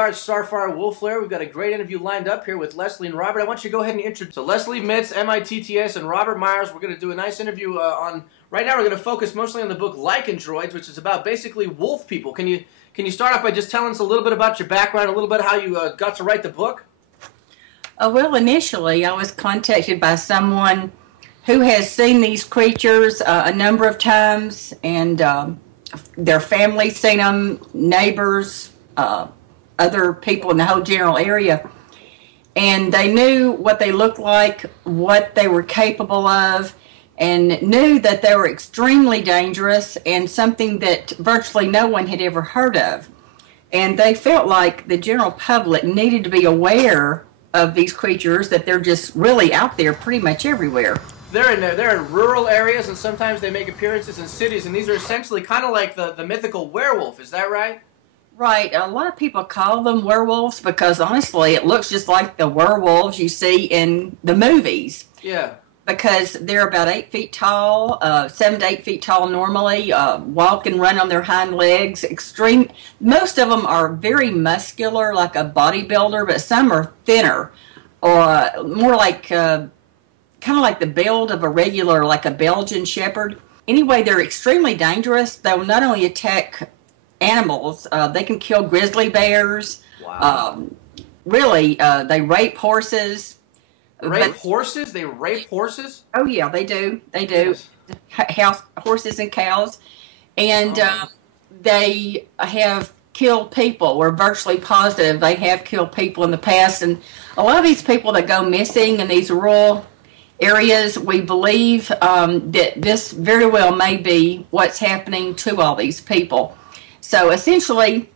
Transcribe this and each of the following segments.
are at Starfire WOLFLAIR. We've got a great interview lined up here with Leslie and Robert. I want you to go ahead and introduce. So Leslie MITTS, MITTS, and Robert Myers. We're going to do a nice interview on. Right now, we're going to focus mostly on the book LYCANDROIDS, which is about basically wolf people. Can you start off by just telling us a little bit about your background, a little bit how you got to write the book? Well, initially, I was contacted by someone who has seen these creatures a number of times, and their family seen them, neighbors, other people in the whole general area, and they knew what they looked like, what they were capable of, and knew that they were extremely dangerous and something that virtually no one had ever heard of. And they felt like the general public needed to be aware of these creatures, that they're just really out there pretty much everywhere. They're in rural areas, and sometimes they make appearances in cities, and these are essentially kind of like the mythical werewolf. Is that right? Right. A lot of people call them werewolves because, honestly, it looks just like the werewolves you see in the movies. Yeah. Because they're about 8 feet tall, 7 to 8 feet tall normally, walk and run on their hind legs. Most of them are very muscular, like a bodybuilder, but some are thinner, or more like, kind of like the build of a regular, like a Belgian Shepherd. Anyway, they're extremely dangerous. They will not only attack animals, they can kill grizzly bears. Wow. Really, they rape horses. Rape horses? They rape horses? Oh, yeah, they do. They do. Yes. Horses and cows. And they have killed people. We're virtually positive they have killed people in the past. And a lot of these people that go missing in these rural areas, we believe that this very well may be what's happening to all these people. So essentially,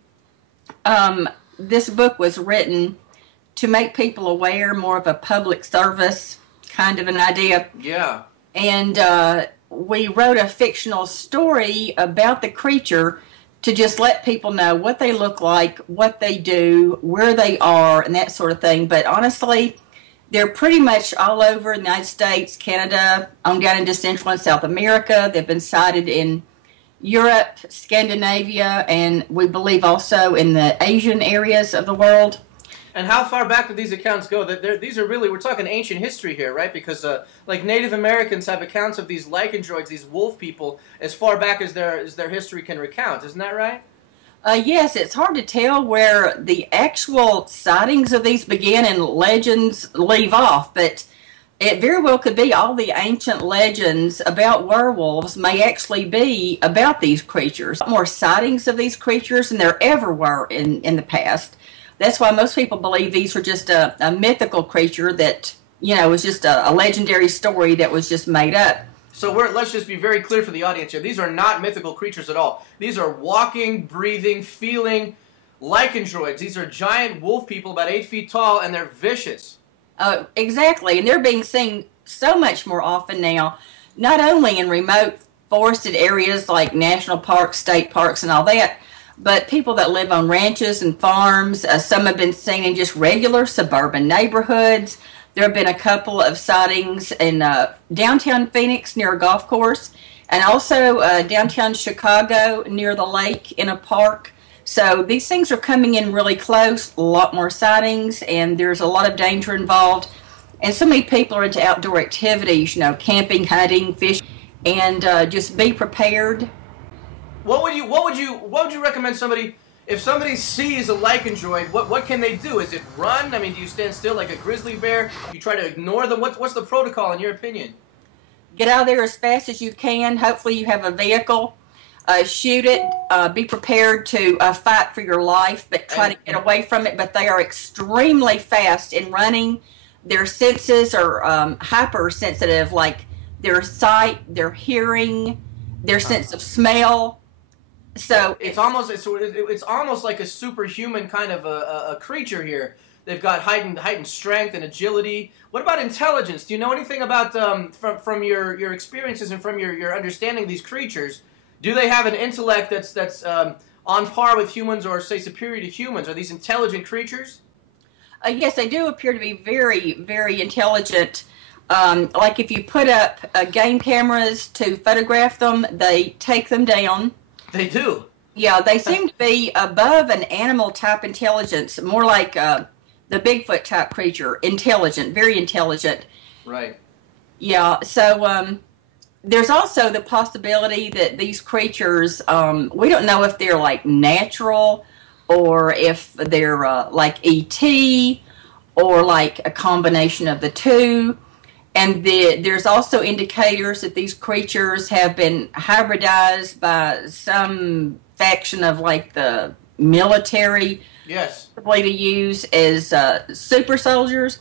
this book was written to make people aware, more of a public service kind of an idea. Yeah. And we wrote a fictional story about the creature to just let people know what they look like, what they do, where they are, and that sort of thing. But honestly, they're pretty much all over the United States, Canada, on down into Central and South America. They've been sighted in Europe, Scandinavia, and we believe also in the Asian areas of the world. And how far back do these accounts go? These are really, we're talking ancient history here, right? Because like Native Americans have accounts of these lycandroids, these wolf people, as far back as their history can recount. Isn't that right? Yes, it's hard to tell where the actual sightings of these begin and legends leave off, but it very well could be all the ancient legends about werewolves may actually be about these creatures. More sightings of these creatures than there ever were in the past. That's why most people believe these are just a mythical creature that, you know, was just a legendary story that was just made up. So let's just be very clear for the audience here. These are not mythical creatures at all. These are walking, breathing, feeling lycandroids. These are giant wolf people about 8 feet tall, and they're vicious. Exactly, and they're being seen so much more often now, not only in remote forested areas like national parks, state parks, and all that, but people that live on ranches and farms. Some have been seen in just regular suburban neighborhoods. There have been a couple of sightings in downtown Phoenix near a golf course, and also downtown Chicago near the lake in a park. So these things are coming in really close, a lot more sightings, and there's a lot of danger involved. And so many people are into outdoor activities, you know, camping, hunting, fishing, and just be prepared. What would you recommend somebody, if somebody sees a lycandroid, what can they do? Is it run? I mean, do you stand still like a grizzly bear? Do you try to ignore them? What's the protocol in your opinion? Get out of there as fast as you can. Hopefully you have a vehicle. Shoot it. Be prepared to fight for your life, but try to get away from it. But they are extremely fast in running. Their senses are hypersensitive, like their sight, their hearing, their sense of smell. So it's almost like a superhuman kind of a creature here. They've got heightened strength and agility. What about intelligence? Do you know anything about from your experiences and from your understanding of these creatures? Do they have an intellect that's on par with humans, or say superior to humans? Are these intelligent creatures? Yes, they do appear to be very, very intelligent. Like if you put up game cameras to photograph them, they take them down. They do. Yeah, they seem to be above an animal type intelligence, more like the Bigfoot type creature, intelligent, very intelligent. Right. Yeah, so there's also the possibility that these creatures, we don't know if they're like natural or if they're like ET or like a combination of the two. And there's also indicators that these creatures have been hybridized by some faction of like the military, Yes. probably to use as super soldiers,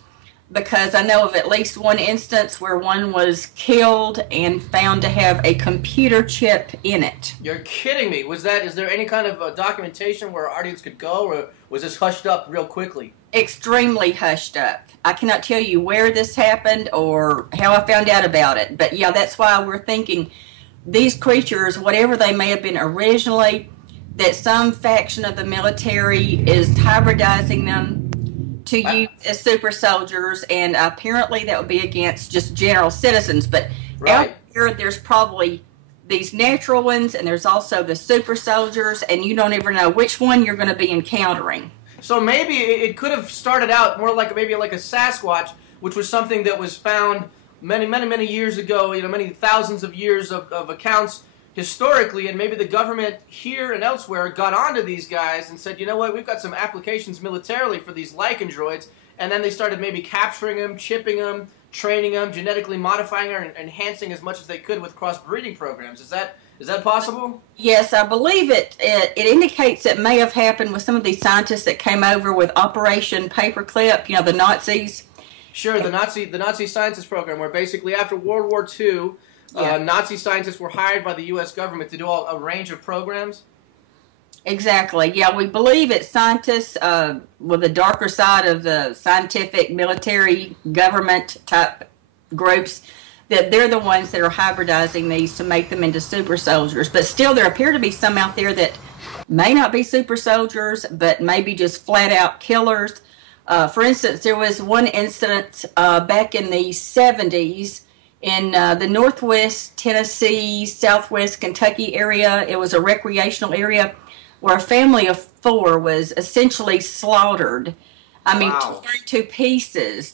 because I know of at least one instance where one was killed and found to have a computer chip in it. You're kidding me. Is there any kind of documentation where our audience could go, or was this hushed up real quickly? Extremely hushed up. I cannot tell you where this happened or how I found out about it, but yeah, that's why we're thinking these creatures, whatever they may have been originally, that some faction of the military is hybridizing them to use as super soldiers, and apparently that would be against just general citizens. But Right. out here, there's probably these natural ones, and there's also the super soldiers, and you don't ever know which one you're going to be encountering. So maybe it could have started out more like maybe like a Sasquatch, which was something that was found many years ago. You know, many thousands of years of accounts historically, and maybe the government here and elsewhere got onto these guys and said, you know what, we've got some applications militarily for these lycandroids, and then they started maybe capturing them, chipping them, training them, genetically modifying them, and enhancing as much as they could with cross-breeding programs. Is that possible? Yes, I believe it indicates it may have happened with some of these scientists that came over with Operation Paperclip, you know, the Nazis. Sure, the Nazi scientist program, where basically after World War II, Yeah. Nazi scientists were hired by the U.S. government to do a range of programs. Exactly. Yeah, we believe it's scientists with the darker side of the scientific, military, government type groups, that they're the ones that are hybridizing these to make them into super soldiers. But still, there appear to be some out there that may not be super soldiers, but maybe just flat out killers. For instance, there was one incident back in the 70s in the northwest Tennessee, southwest Kentucky area. It was a recreational area where a family of 4 was essentially slaughtered. I mean, Wow. torn to pieces.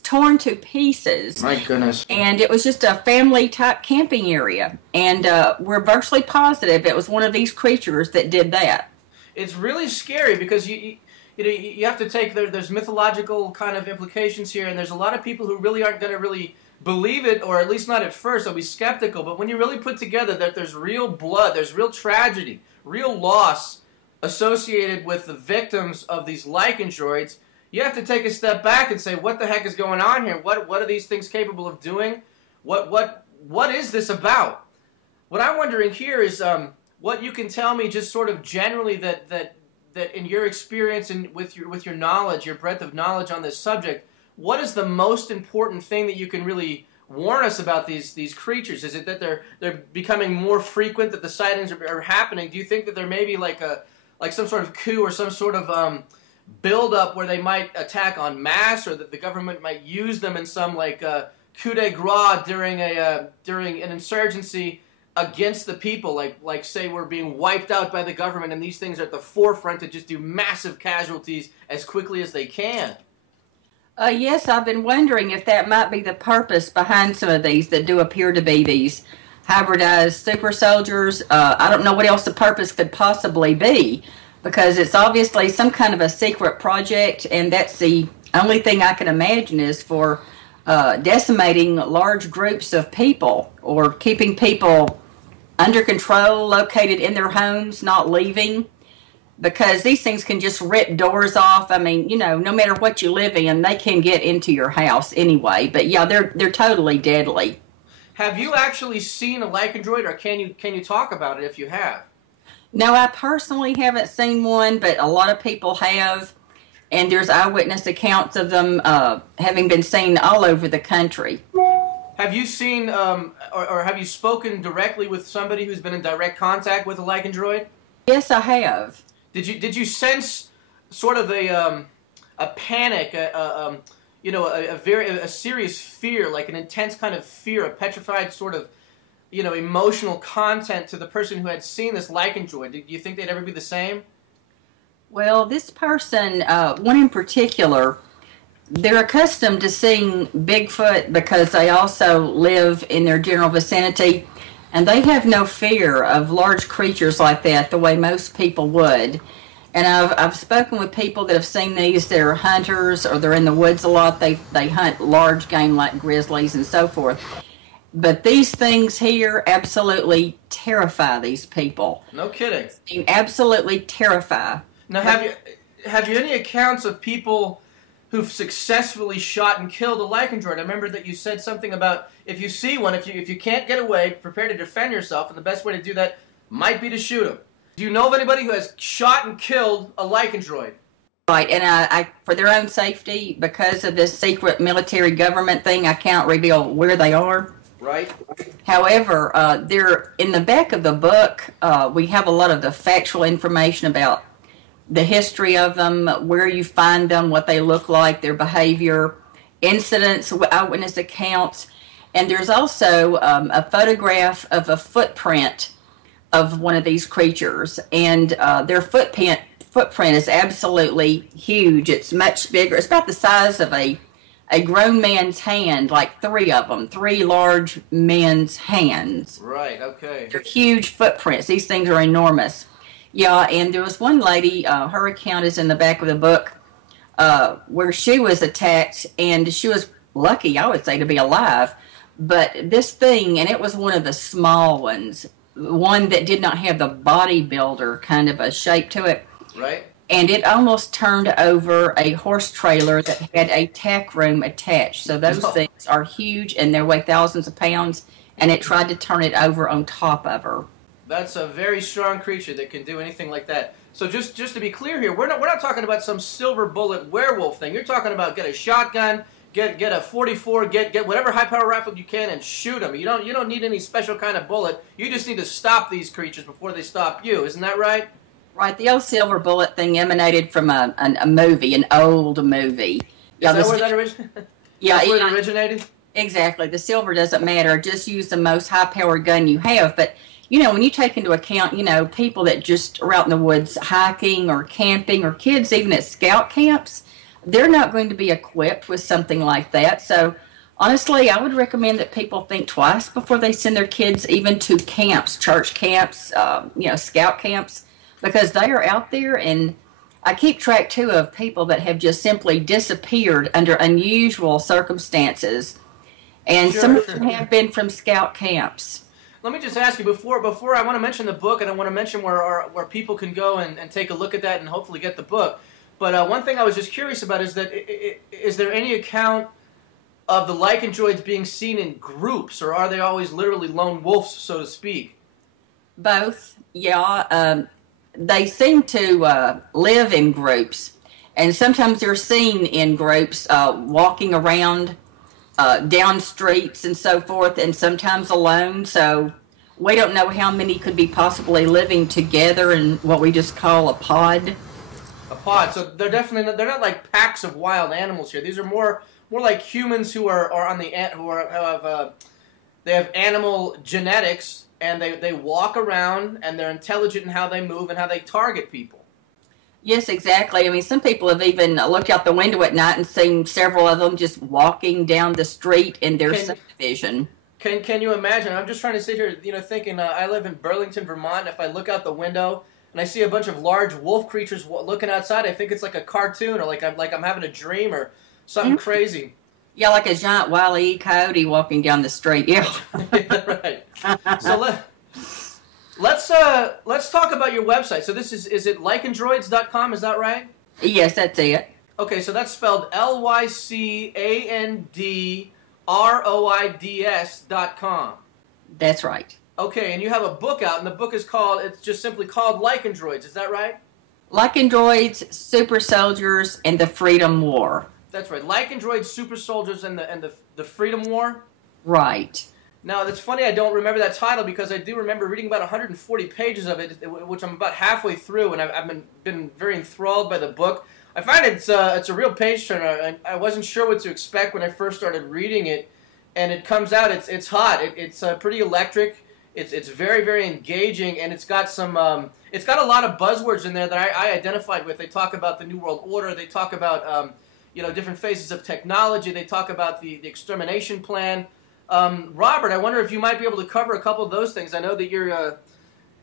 My goodness. And it was just a family-type camping area. And we're virtually positive it was one of these creatures that did that. It's really scary because you have to take there's mythological kind of implications here, and there's a lot of people who really aren't going to really believe it, or at least not at first. They'll be skeptical. But when you really put together that there's real blood, there's real tragedy, real loss associated with the victims of these lycandroids, you have to take a step back and say, what the heck is going on here? What are these things capable of doing? What is this about? What I'm wondering here is what you can tell me, just sort of generally, that in your experience and with your knowledge, your breadth of knowledge on this subject, what is the most important thing that you can really warn us about these creatures? Is it that they're becoming more frequent, that the sightings are happening? Do you think that there may be like some sort of coup or some sort of build up where they might attack en masse, or that the government might use them in some like coup de grace during an insurgency against the people, like say we're being wiped out by the government, and these things are at the forefront to just do massive casualties as quickly as they can? Yes, I've been wondering if that might be the purpose behind some of these that do appear to be these hybridized super soldiers. I don't know what else the purpose could possibly be, because it's obviously some kind of a secret project, and that's the only thing I can imagine is for decimating large groups of people, or keeping people under control, located in their homes, not leaving, because these things can just rip doors off. I mean, you know, no matter what you live in, they can get into your house anyway. But yeah, they're totally deadly. Have you actually seen a lycandroid, or can you talk about it if you have? No, I personally haven't seen one, but a lot of people have, and there's eyewitness accounts of them having been seen all over the country. Have you seen, or have you spoken directly with somebody who's been in direct contact with a lycandroid? Yes, I have. Did you sense sort of a panic, a serious fear, like an intense kind of fear, a petrified sort of emotional content to the person who had seen this lycandroid? Do you think they'd ever be the same? Well, this person, one in particular, they're accustomed to seeing Bigfoot because they also live in their general vicinity, and they have no fear of large creatures like that the way most people would. And I've spoken with people that have seen these. They're hunters, or they're in the woods a lot. They hunt large game like grizzlies and so forth. But these things here absolutely terrify these people. No kidding. They absolutely terrify. Now, have you any accounts of people who've successfully shot and killed a lycandroid? I remember that you said something about if you see one, if you can't get away, prepare to defend yourself, and the best way to do that might be to shoot them. Do you know of anybody who has shot and killed a lycandroid? Right, and I for their own safety, because of this secret military government thing, I can't reveal where they are. Right. However, they're in the back of the book. We have a lot of the factual information about the history of them, where you find them, what they look like, their behavior, incidents, eyewitness accounts, and there's also a photograph of a footprint of one of these creatures, and their footprint is absolutely huge. It's much bigger. It's about the size of a grown man's hand, like three of them, three large men's hands. Right, okay. They're huge footprints. These things are enormous. Yeah, and there was one lady, her account is in the back of the book, where she was attacked, and she was lucky, I would say, to be alive. But this thing, and it was one of the small ones, one that did not have the bodybuilder kind of a shape to it. Right. And it almost turned over a horse trailer that had a tack room attached. So those things are huge, and they weigh thousands of pounds, and it tried to turn it over on top of her. That's a very strong creature that can do anything like that. So just to be clear here, we're not talking about some silver bullet werewolf thing. You're talking about get a shotgun, get a 44, get whatever high power rifle you can and shoot them. You don't need any special kind of bullet. You just need to stop these creatures before they stop you. Isn't that right? Right. The old silver bullet thing emanated from a movie, an old movie. Is that where that originated? Yeah, that's where it originated? Exactly. The silver doesn't matter. Just use the most high-powered gun you have. But when you take into account, people that just are out in the woods hiking or camping, or kids even at scout camps, they're not going to be equipped with something like that. So, honestly, I would recommend that people think twice before they send their kids even to camps, church camps, scout camps, because they are out there. And I keep track, too, of people that have just simply disappeared under unusual circumstances. And Sure. some of them have been from scout camps. Let me just ask you, before I want to mention the book, and I want to mention where people can go and take a look at that and hopefully get the book. But one thing I was just curious about is that is there any account of the lycandroids being seen in groups, or are they always literally lone wolves, so to speak? Both, yeah. They seem to live in groups, and sometimes they're seen in groups walking around down streets and so forth, and sometimes alone. So we don't know how many could be possibly living together in what we just call a pod. A pod. So they're not like packs of wild animals here. These are more like humans who are on the they have animal genetics, and they walk around, and they're intelligent in how they move and how they target people. Yes, exactly. I mean, some people have even looked out the window at night and seen several of them just walking down the street in their subdivision. Can you imagine? I'm just trying to sit here, thinking, I live in Burlington, Vermont. If I look out the window and I see a bunch of large wolf creatures looking outside, I think it's like a cartoon, or like I'm having a dream or something crazy. Yeah, like a giant Wile E. Coyote walking down the street. Yeah. Right. So let's talk about your website. So is it LYCANDROIDS.com? Is that right? Yes, that's it. Okay, so that's spelled LYCANDROIDS.com. That's right. Okay, and you have a book out, and the book it's just simply called LYCANDROIDS. Is that right? LYCANDROIDS, Super Soldiers, and the Freedom War. That's right. LYCANDROIDS, Super Soldiers, and the Freedom War? Right. Now, it's funny I don't remember that title, because I do remember reading about 140 pages of it, which I'm about halfway through, and I've been very enthralled by the book. I find it's a real page turner. I wasn't sure what to expect when I first started reading it, and it comes out. It's hot. It's pretty electric. It's very, very engaging, and it's got some. It's got a lot of buzzwords in there that I identified with. They talk about the New World Order. They talk about different phases of technology. They talk about the extermination plan. Robert, I wonder if you might be able to cover a couple of those things. I know that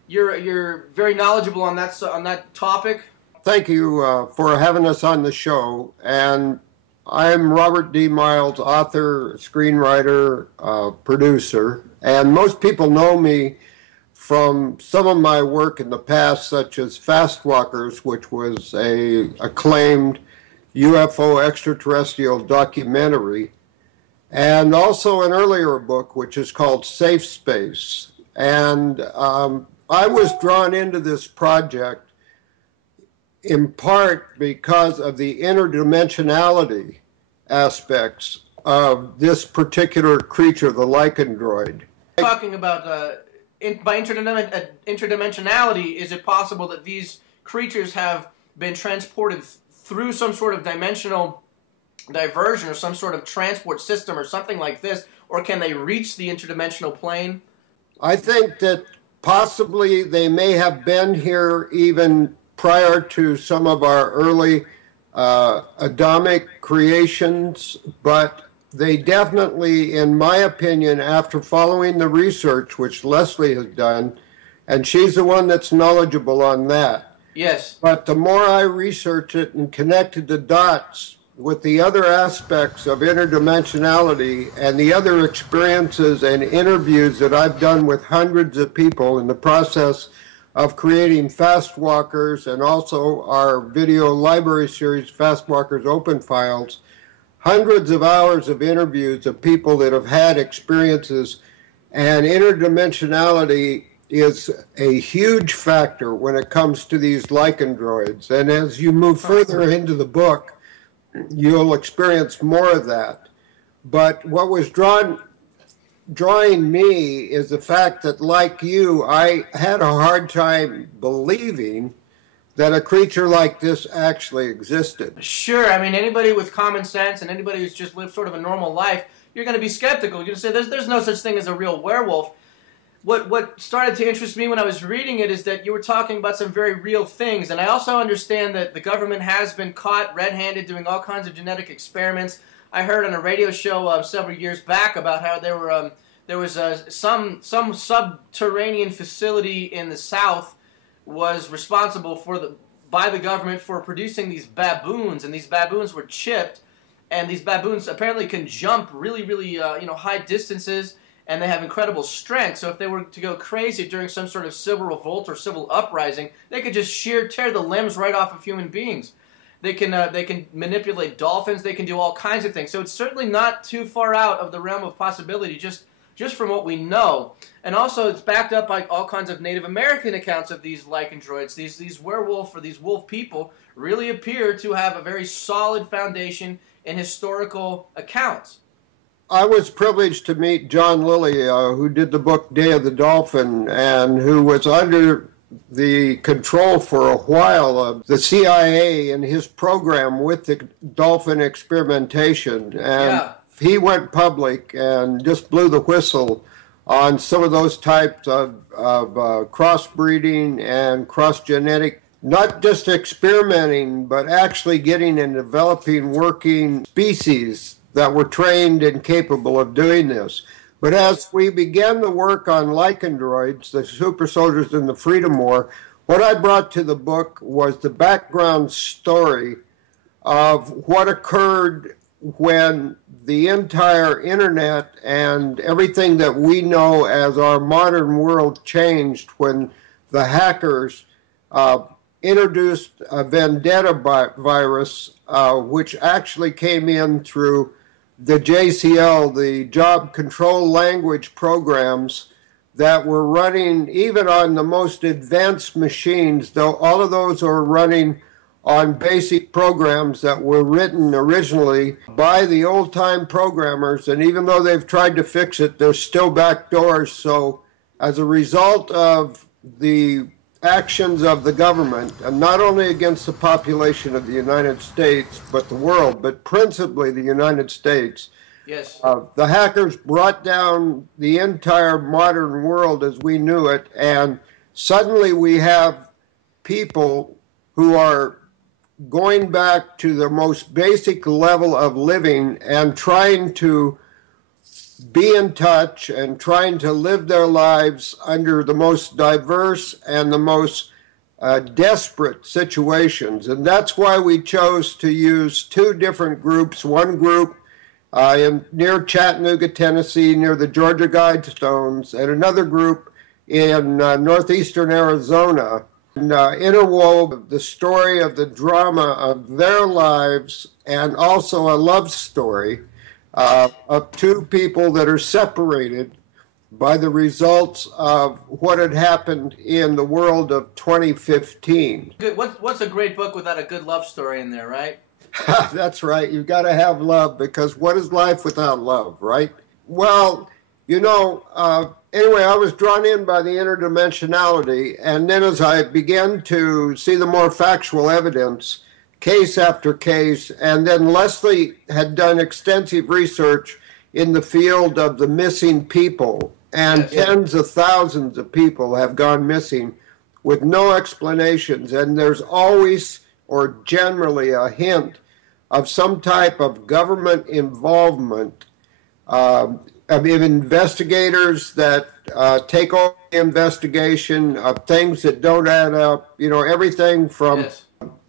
you're very knowledgeable on that topic. Thank you for having us on the show. And I'm Robert D. Miles, author, screenwriter, producer. And most people know me from some of my work in the past, such as Fast Walkers, which was a acclaimed UFO extraterrestrial documentary, and also an earlier book, which is called Safe Space. And I was drawn into this project in part because of the interdimensionality aspects of this particular creature, the LYCANDROID. Talking about by interdimensionality, is it possible that these creatures have been transported through some sort of dimensional diversion or some sort of transport system or something like this, or can they reach the interdimensional plane? I think that possibly they may have been here even prior to some of our early Adamic creations, but they definitely, in my opinion, after following the research, which Leslie has done, and she's the one that's knowledgeable on that. Yes. But the more I researched it and connected the dots with the other aspects of interdimensionality and the other experiences and interviews that I've done with hundreds of people in the process of creating Fast Walkers and also our video library series, Fast Walkers Open Files, hundreds of hours of interviews of people that have had experiences, and interdimensionality is a huge factor when it comes to these LYCANDROIDs. And as you move further into the book, you'll experience more of that. But what was drawing me is the fact that, like you, I had a hard time believing that a creature like this actually existed. Sure, I mean, anybody with common sense and anybody who's just lived sort of a normal life, you're going to be skeptical. You're going to say, there's no such thing as a real werewolf. What started to interest me when I was reading it is that you were talking about some very real things, and I also understand that the government has been caught red-handed doing all kinds of genetic experiments. I heard on a radio show several years back about how there was some subterranean facility in the South was responsible by the government for producing these baboons, and these baboons were chipped, and these baboons apparently can jump really, really high distances, and they have incredible strength. So if they were to go crazy during some sort of civil revolt or civil uprising, they could just tear the limbs right off of human beings. They can manipulate dolphins. They can do all kinds of things. So it's certainly not too far out of the realm of possibility, just from what we know. And also it's backed up by all kinds of Native American accounts of these LYCANDROIDs. These werewolf or these wolf people really appear to have a very solid foundation in historical accounts. I was privileged to meet John Lilly, who did the book Day of the Dolphin, and who was under the control for a while of the CIA and his program with the dolphin experimentation. And he went public and just blew the whistle on some of those types of crossbreeding and cross-genetic, not just experimenting, but actually getting and developing working species that were trained and capable of doing this. But as we began the work on LYCANDROIDs, the super soldiers in the Freedom War, what I brought to the book was the background story of what occurred when the entire internet and everything that we know as our modern world changed when the hackers introduced a vendetta virus, which actually came in through the JCL, the Job Control Language programs that were running even on the most advanced machines, though all of those are running on basic programs that were written originally by the old-time programmers, and even though they've tried to fix it, there's still backdoors. So as a result of the actions of the government, and not only against the population of the United States, but the world, but principally the United States, Yes. The hackers brought down the entire modern world as we knew it, and suddenly we have people who are going back to the most basic level of living and trying to be in touch and trying to live their lives under the most diverse and the most desperate situations. And that's why we chose to use two different groups. One group near Chattanooga, Tennessee, near the Georgia Guidestones, and another group in northeastern Arizona, and interwove the story of the drama of their lives and also a love story of two people that are separated by the results of what had happened in the world of 2015. Good. What's a great book without a good love story in there, right? That's right. You've got to have love, because what is life without love, right? Well, anyway, I was drawn in by the interdimensionality, and then as I began to see the more factual evidence, case after case, and then Leslie had done extensive research in the field of the missing people, and tens of thousands of people have gone missing with no explanations, and there's always or generally a hint of some type of government involvement, of investigators that take over the investigation of things that don't add up, everything from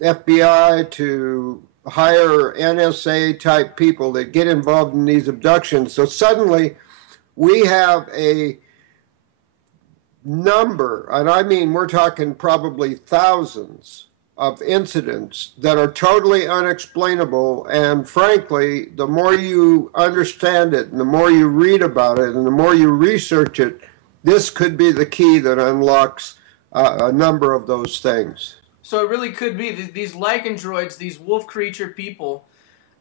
FBI to higher NSA type people that get involved in these abductions. So suddenly we have a number, and I mean we're talking probably thousands of incidents that are totally unexplainable, and frankly, the more you understand it and the more you read about it and the more you research it, this could be the key that unlocks a number of those things. So it really could be these lycandroids, these wolf creature people,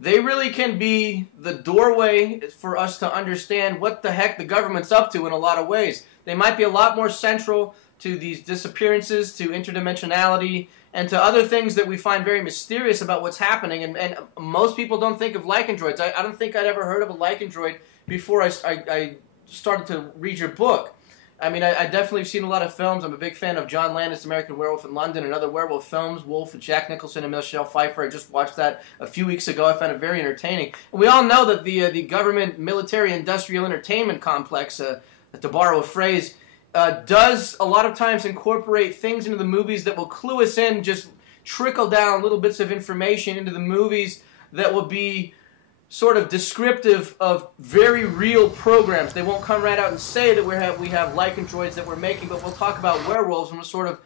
they really can be the doorway for us to understand what the heck the government's up to in a lot of ways. They might be a lot more central to these disappearances, to interdimensionality, and to other things that we find very mysterious about what's happening. And most people don't think of lycandroids. I don't think I'd ever heard of a lycandroid before I started to read your book. I mean, I definitely have seen a lot of films. I'm a big fan of John Landis' American Werewolf in London and other werewolf films, Wolf with Jack Nicholson and Michelle Pfeiffer. I just watched that a few weeks ago. I found it very entertaining. And we all know that the government military-industrial entertainment complex, to borrow a phrase, does a lot of times incorporate things into the movies that will clue us in, just trickle down little bits of information into the movies that will be sort of descriptive of very real programs. They won't come right out and say that we have lycandroids that we're making, but we'll talk about werewolves, and we'll sort of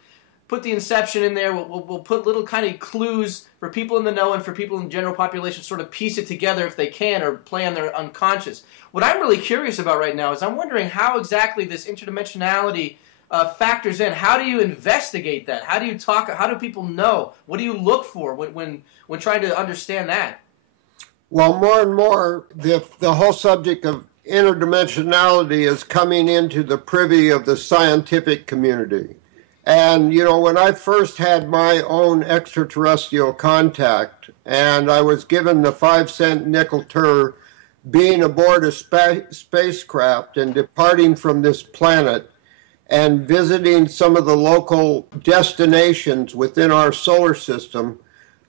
put the inception in there. We'll put little kind of clues for people in the know and for people in the general population, sort of piece it together if they can, or play on their unconscious. What I'm really curious about right now is I'm wondering how exactly this interdimensionality factors in. How do you investigate that? How do you talk? How do people know? What do you look for when trying to understand that? Well, more and more, the whole subject of interdimensionality is coming into the privy of the scientific community. And, when I first had my own extraterrestrial contact, and I was given the 5-cent nickel tour being aboard a spacecraft and departing from this planet and visiting some of the local destinations within our solar system,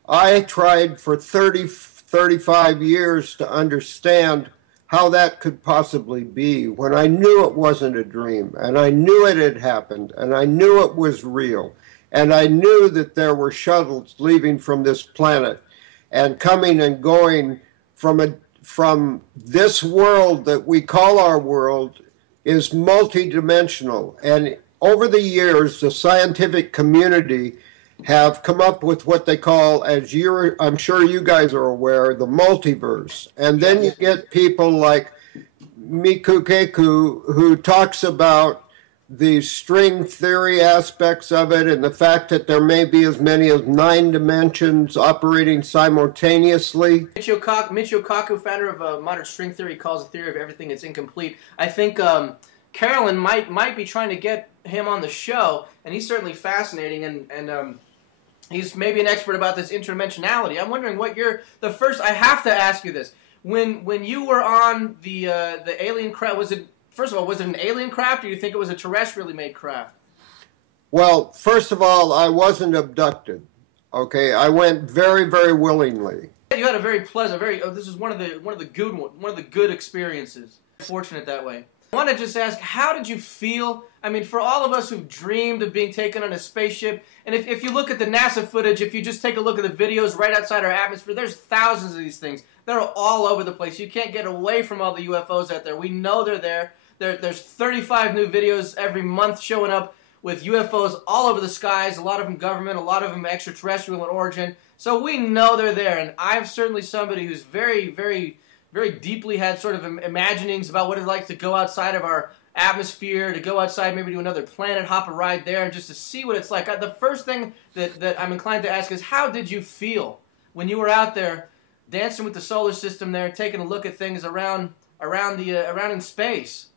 I tried for 35 years to understand how that could possibly be, when I knew it wasn't a dream, and I knew it had happened, and I knew it was real, and I knew that there were shuttles leaving from this planet and coming and going from this world that we call our world is multidimensional. And over the years, the scientific community have come up with what they call, I'm sure you guys are aware, the multiverse. And then you get people like Miku Keku, who talks about the string theory aspects of it and the fact that there may be as many as 9 dimensions operating simultaneously. Michio Kaku, founder of modern string theory, calls the theory of everything that's incomplete. I think Carolyn might be trying to get him on the show, and he's certainly fascinating, and he's maybe an expert about this interdimensionality. I'm wondering what I have to ask you this. When you were on the alien craft, was it, first of all, was it an alien craft, or do you think it was a terrestrially made craft? Well, first of all, I wasn't abducted. Okay, I went very, very willingly. You had a very pleasant, this is one of the good experiences. Fortunate that way. I want to just ask, how did you feel? I mean, for all of us who've dreamed of being taken on a spaceship, and if you look at the NASA footage, if you just take a look at the videos right outside our atmosphere, there's thousands of these things. They're all over the place. You can't get away from all the UFOs out there. We know they're there. There's 35 new videos every month showing up with UFOs all over the skies, a lot of them government, a lot of them extraterrestrial in origin. So we know they're there, and I'm certainly somebody who's very, very, very deeply had sort of imaginings about what it's like to go outside of our atmosphere, to go outside, maybe to another planet, hop a ride there, and just to see what it's like. The first thing that I'm inclined to ask is, how did you feel when you were out there dancing with the solar system there, taking a look at things around in space?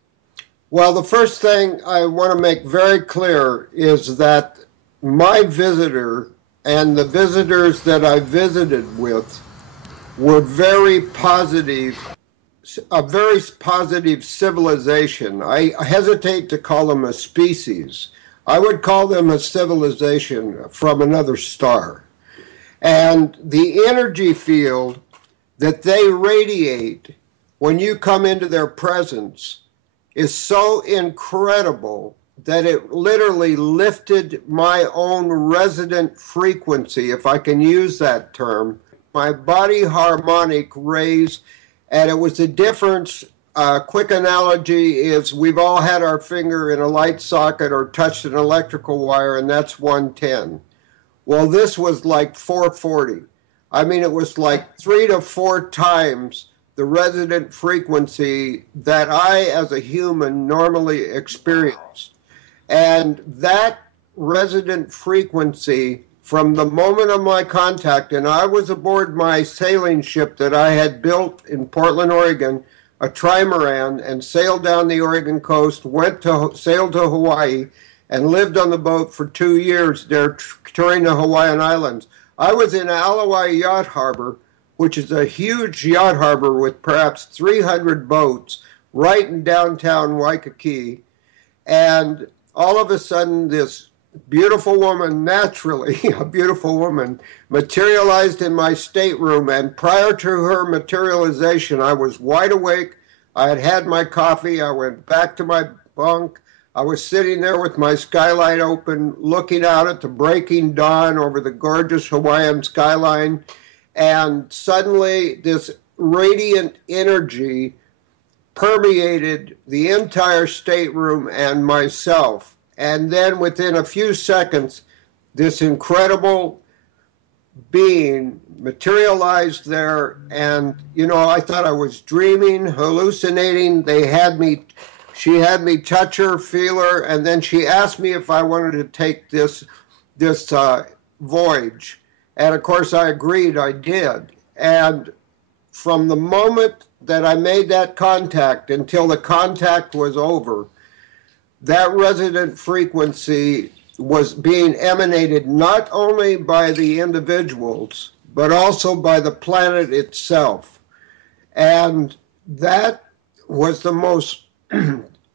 Well, the first thing I want to make very clear is that my visitor and the visitors that I visited with were very positive, a very positive civilization. I hesitate to call them a species. I would call them a civilization from another star. And the energy field that they radiate when you come into their presence is so incredible that it literally lifted my own resonant frequency, if I can use that term. My body harmonic raised, and it was the difference. Quick analogy is we've all had our finger in a light socket or touched an electrical wire, and that's 110. Well, this was like 440. I mean, it was like 3 to 4 times the resonant frequency that I, as a human, normally experience. And that resonant frequency, from the moment of my contact, and I was aboard my sailing ship that I had built in Portland, Oregon, a trimaran, and sailed down the Oregon coast, sailed to Hawaii, and lived on the boat for 2 years there, touring the Hawaiian Islands. I was in Alawai Yacht Harbor, which is a huge yacht harbor with perhaps 300 boats right in downtown Waikiki. And all of a sudden, this beautiful woman, naturally a beautiful woman, materialized in my stateroom. And prior to her materialization, I was wide awake. I had had my coffee. I went back to my bunk. I was sitting there with my skylight open, looking out at the breaking dawn over the gorgeous Hawaiian skyline. And suddenly this radiant energy permeated the entire stateroom and myself. And then within a few seconds, this incredible being materialized there. And, you know, I thought I was dreaming, hallucinating. She had me touch her, feel her, and then she asked me if I wanted to take this voyage. And of course I agreed, I did. And from the moment that I made that contact until the contact was over, that resonant frequency was being emanated not only by the individuals, but also by the planet itself. And that was the most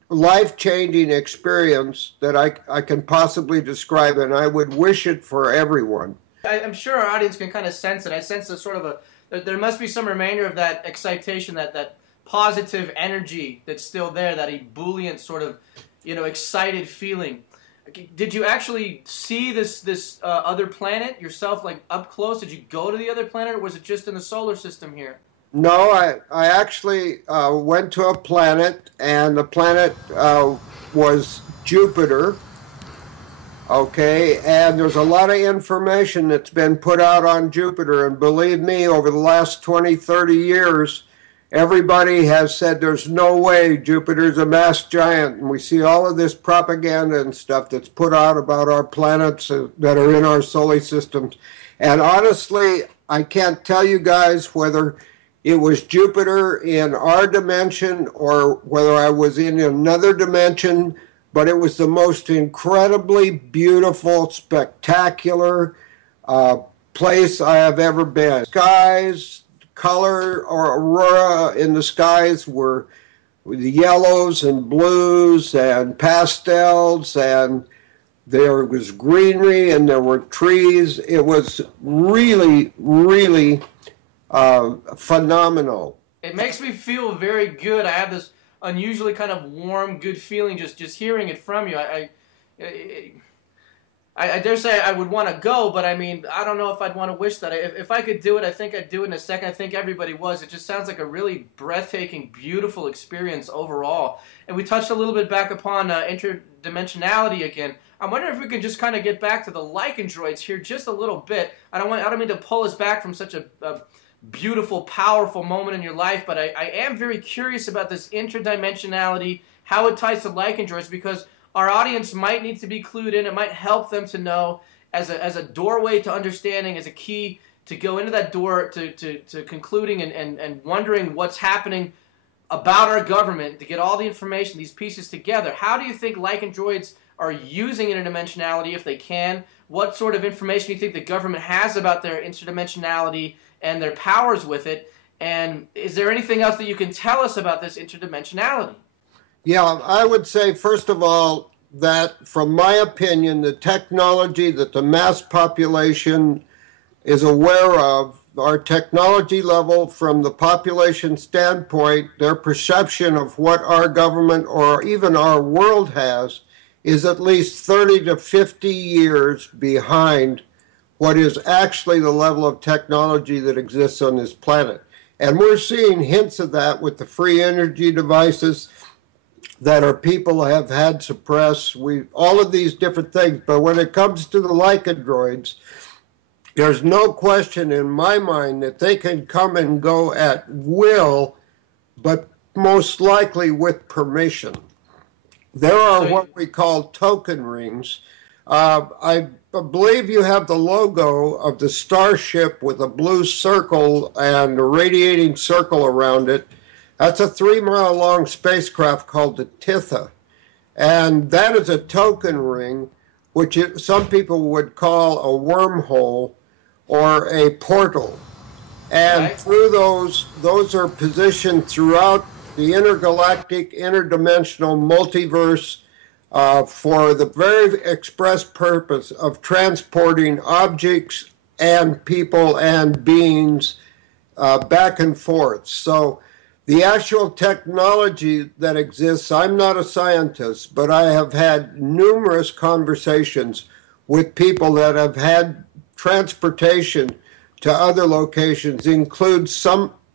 life-changing experience that I can possibly describe, and I would wish it for everyone. I'm sure our audience can kind of sense it. I sense a sort of there must be some remainder of that excitation, that positive energy that's still there, that ebullient sort of, you know, excited feeling. Did you actually see this other planet yourself, like up close? Did you go to the other planet, or was it just in the solar system here? No, I actually went to a planet, and the planet was Jupiter. Okay, and there's a lot of information that's been put out on Jupiter, and believe me, over the last 20, 30 years, everybody has said there's no way Jupiter's a mass giant, and we see all of this propaganda and stuff that's put out about our planets that are in our solar systems. And honestly, I can't tell you guys whether it was Jupiter in our dimension or whether I was in another dimension, but it was the most incredibly beautiful, spectacular place I have ever been. Skies, color or aurora in the skies were the yellows and blues and pastels, and there was greenery and there were trees. It was really, really phenomenal. It makes me feel very good. I have this unusually kind of warm, good feeling just hearing it from you. I dare say I would want to go, but I mean, I don't know if I'd want to wish that. If I could do it, I think I'd do it in a second. I think everybody was. It just sounds like a really breathtaking, beautiful experience overall. And we touched a little bit back upon interdimensionality again. I'm wondering if we could just kind of get back to the LYCANDROIDS here just a little bit. I don't mean to pull us back from such a beautiful, powerful moment in your life, but I am very curious about this interdimensionality, how it ties to LYCANDROIDS, because our audience might need to be clued in. It might help them to know as a doorway to understanding, as a key to go into that door to concluding and wondering what's happening about our government, to get all the information, these pieces together. How do you think LYCANDROIDS are using interdimensionality if they can? What sort of information do you think the government has about their interdimensionality and their powers with it? And is there anything else that you can tell us about this interdimensionality? Yeah, I would say, first of all, that from my opinion, the technology that the mass population is aware of, our technology level from the population standpoint, their perception of what our government or even our world has, is at least 30 to 50 years behind what is actually the level of technology that exists on this planet. And we're seeing hints of that with the free energy devices that our people have had suppressed, all of these different things. But when it comes to the LYCANDROIDS, there's no question in my mind that they can come and go at will, but most likely with permission. There are what we call token rings. I believe you have the logo of the starship with a blue circle and a radiating circle around it. That's a 3-mile-long spacecraft called the Titha. And that is a token ring, which some people would call a wormhole or a portal. And through those are positioned throughout the intergalactic, interdimensional multiverse for the very express purpose of transporting objects and people and beings back and forth. So the actual technology that exists, I'm not a scientist, but I have had numerous conversations with people that have had transportation to other locations, includes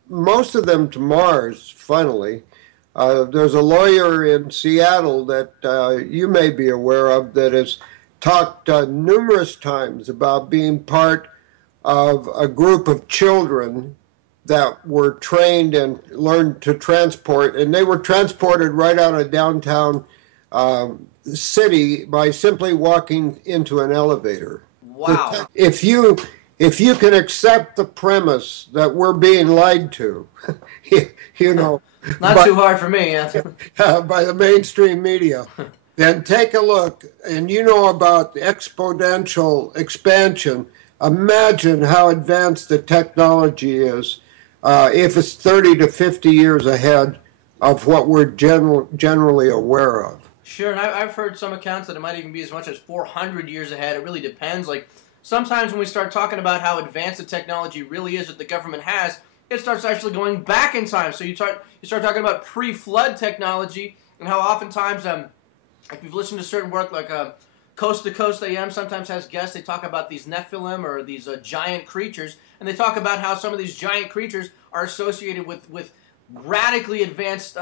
most of them to Mars, funnily. There's a lawyer in Seattle that you may be aware of that has talked numerous times about being part of a group of children that were trained and learned to transport, and they were transported right out of downtown city by simply walking into an elevator. Wow. If you can accept the premise that we're being lied to, you know, not too hard for me, by the mainstream media, then take a look, and you know about exponential expansion. Imagine how advanced the technology is if it's 30 to 50 years ahead of what we're generally aware of. Sure, and I've heard some accounts that it might even be as much as 400 years ahead. It really depends. Like, sometimes when we start talking about how advanced the technology really is that the government has, it starts actually going back in time. So you start talking about pre-flood technology, and how oftentimes, if you've listened to certain work like Coast to Coast AM sometimes has guests, they talk about these Nephilim or these giant creatures, and they talk about how some of these giant creatures are associated with radically advanced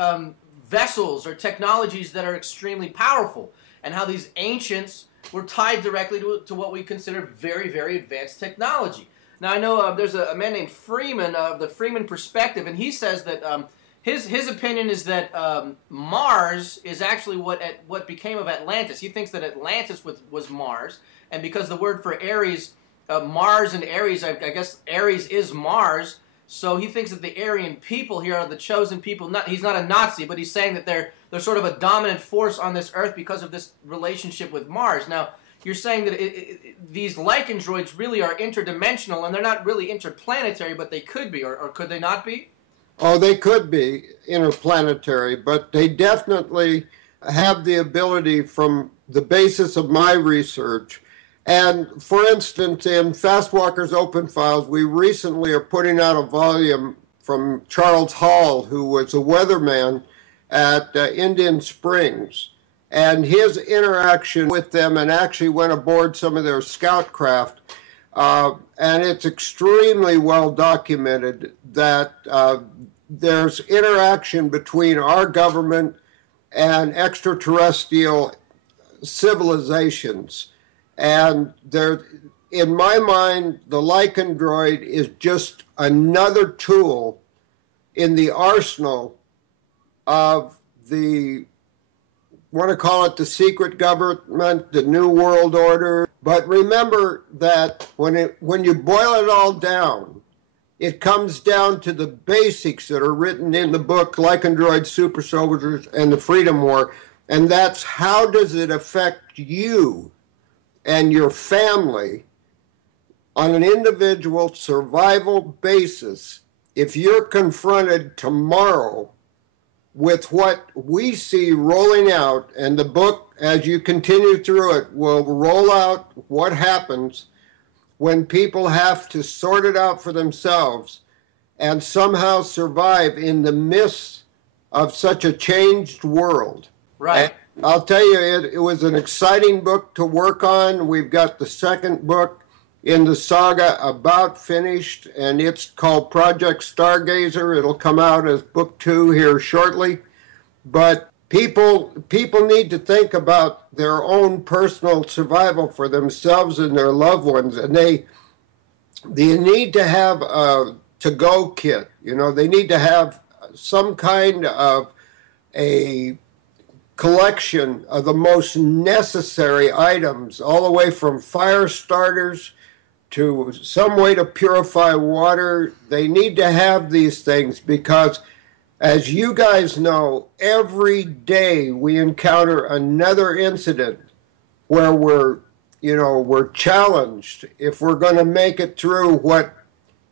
vessels or technologies that are extremely powerful, and how these ancients were tied directly to what we consider very, very advanced technology. Now, I know there's a man named Freeman of the Freeman Perspective, and he says that his opinion is that Mars is actually what became of Atlantis. He thinks that Atlantis was Mars, and because the word for Aries, Mars and Aries, I guess Aries is Mars, so he thinks that the Aryan people here are the chosen people. He's not a Nazi, but he's saying that they're sort of a dominant force on this earth because of this relationship with Mars. Now, you're saying that these LYCANDROIDS really are interdimensional, and they're not really interplanetary, but they could be, or could they not be? Oh, they could be interplanetary, but they definitely have the ability, from the basis of my research. And for instance, in Fast Walker's Open Files, we recently are putting out a volume from Charles Hall, who was a weatherman at Indian Springs, and his interaction with them, and actually went aboard some of their scout craft. And it's extremely well documented that there's interaction between our government and extraterrestrial civilizations. And there, in my mind, the LYCANDROID is just another tool in the arsenal of the, want to call it the secret government, the New World Order. But remember that when you boil it all down, it comes down to the basics that are written in the book LYCANDROIDS, Super Soldiers, and the Freedom War. And that's, how does it affect you and your family on an individual survival basis if you're confronted tomorrow with what we see rolling out. And the book, as you continue through it, will roll out what happens when people have to sort it out for themselves and somehow survive in the midst of such a changed world. Right. And I'll tell you, it was an exciting book to work on. We've got the second book in the saga about finished, and it's called Project Stargazer. It'll come out as book 2 here shortly. But people need to think about their own personal survival for themselves and their loved ones, and they need to have a to-go kit. You know, they need to have some kind of a collection of the most necessary items, all the way from fire starters to some way to purify water. They need to have these things because, as you guys know, every day we encounter another incident where we're challenged if we're going to make it through what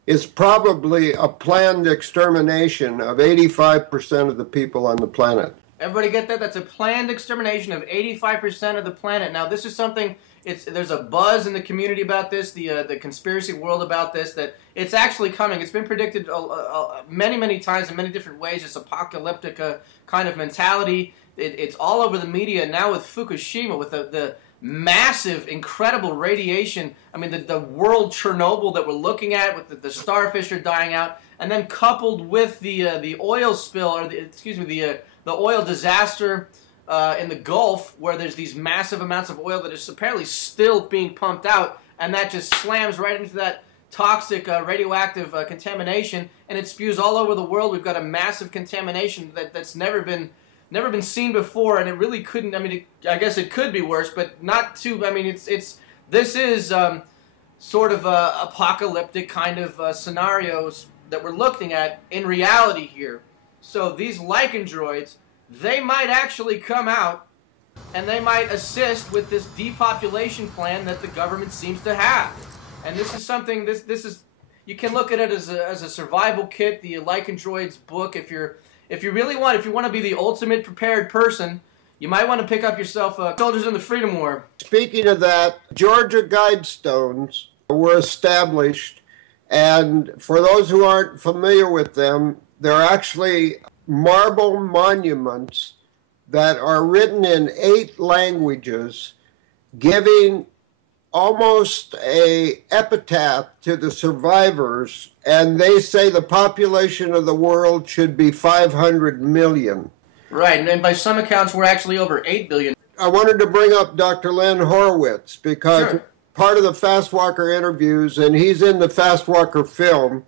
is probably a planned extermination of 85% of the people on the planet. Everybody get that? That's a planned extermination of 85% of the planet. Now, this is something, there's a buzz in the community about this, the conspiracy world about this, that it's actually coming. It's been predicted many, many times in many different ways, this apocalyptic kind of mentality. It's all over the media now with Fukushima, with the massive, incredible radiation. I mean, the world Chernobyl that we're looking at, with the starfish are dying out, and then coupled with the oil spill, or the oil disaster in the Gulf, where there's these massive amounts of oil that is apparently still being pumped out, and that just slams right into that toxic radioactive contamination, and it spews all over the world. We've got a massive contamination that's never been seen before, and it really couldn't. I mean, I guess it could be worse, but not too. I mean, this is sort of apocalyptic kind of scenarios that we're looking at in reality here. So these LYCANDROIDS, they might actually come out, and they might assist with this depopulation plan that the government seems to have. And this is something. This is, you can look at it as a survival kit. The LYCANDROIDS book, if you want to be the ultimate prepared person, you might want to pick up yourself Soldiers in the Freedom War. Speaking of that, Georgia Guidestones were established, and for those who aren't familiar with them, they're actually marble monuments that are written in 8 languages, giving almost a epitaph to the survivors, and they say the population of the world should be 500 million. Right, and by some accounts, we're actually over 8 billion. I wanted to bring up Dr. Len Horowitz because Sure. part of the Fast Walker interviews, and he's in the Fast Walker film,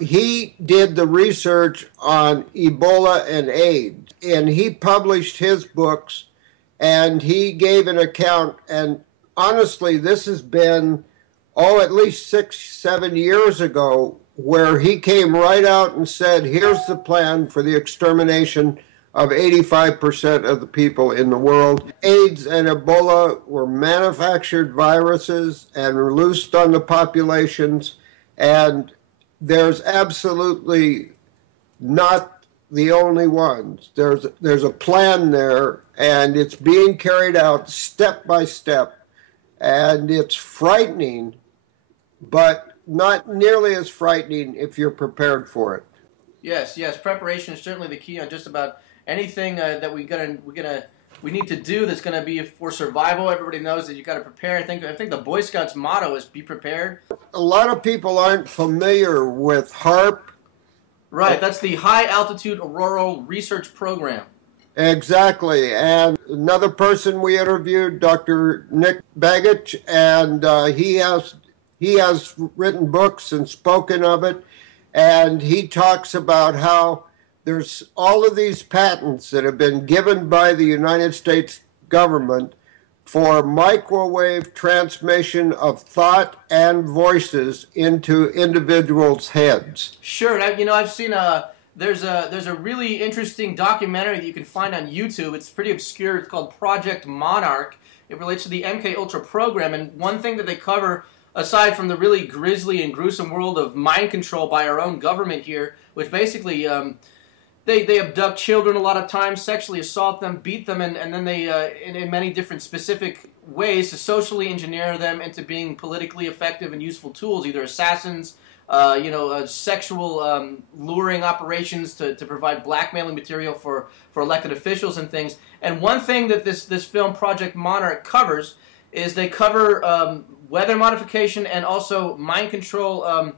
he did the research on Ebola and AIDS, and he published his books, and he gave an account. And honestly, this has been, at least 6-7 years ago, where he came right out and said, here's the plan for the extermination of 85% of the people in the world. AIDS and Ebola were manufactured viruses and released on the populations, and there's absolutely not the only ones. There's a plan there, and it's being carried out step by step, and it's frightening, but not nearly as frightening if you're prepared for it. Yes, yes. Preparation is certainly the key on just about anything that we need to do that's going to be for survival. Everybody knows that you got to prepare. I think the Boy Scouts motto is "Be prepared." A lot of people aren't familiar with HARP. Right. That's the High Altitude Auroral Research Program. Exactly. And another person we interviewed, Dr. Nick Begich, and he has written books and spoken of it, and he talks about how there's all of these patents that have been given by the United States government for microwave transmission of thought and voices into individuals' heads. Sure. I've seen there's a really interesting documentary that you can find on YouTube. It's pretty obscure. It's called Project Monarch. It relates to the MK Ultra program, and one thing that they cover, aside from the really grisly and gruesome world of mind control by our own government here, which basically they abduct children a lot of times, sexually assault them, beat them, and then they, in many different specific ways, to socially engineer them into being politically effective and useful tools, either assassins, sexual luring operations to provide blackmailing material for elected officials and things. And one thing that this film, Project Monarch, covers is they cover weather modification and also mind control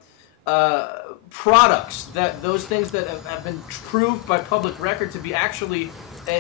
products, those things that have been proved by public record to be actually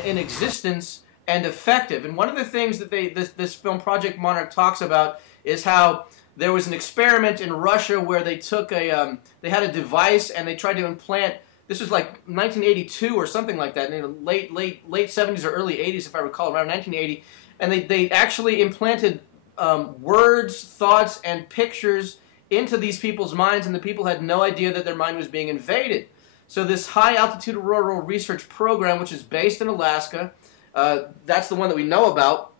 in existence and effective. And one of the things that this film Project Monarch talks about is how there was an experiment in Russia where they took they had a device and they tried to implant. This was like 1982 or something like that, in the late 70s or early 80s, if I recall, around 1980. And they actually implanted words, thoughts, and pictures into these people's minds, and the people had no idea that their mind was being invaded. So this High Altitude Auroral Research Program, which is based in Alaska, that's the one that we know about.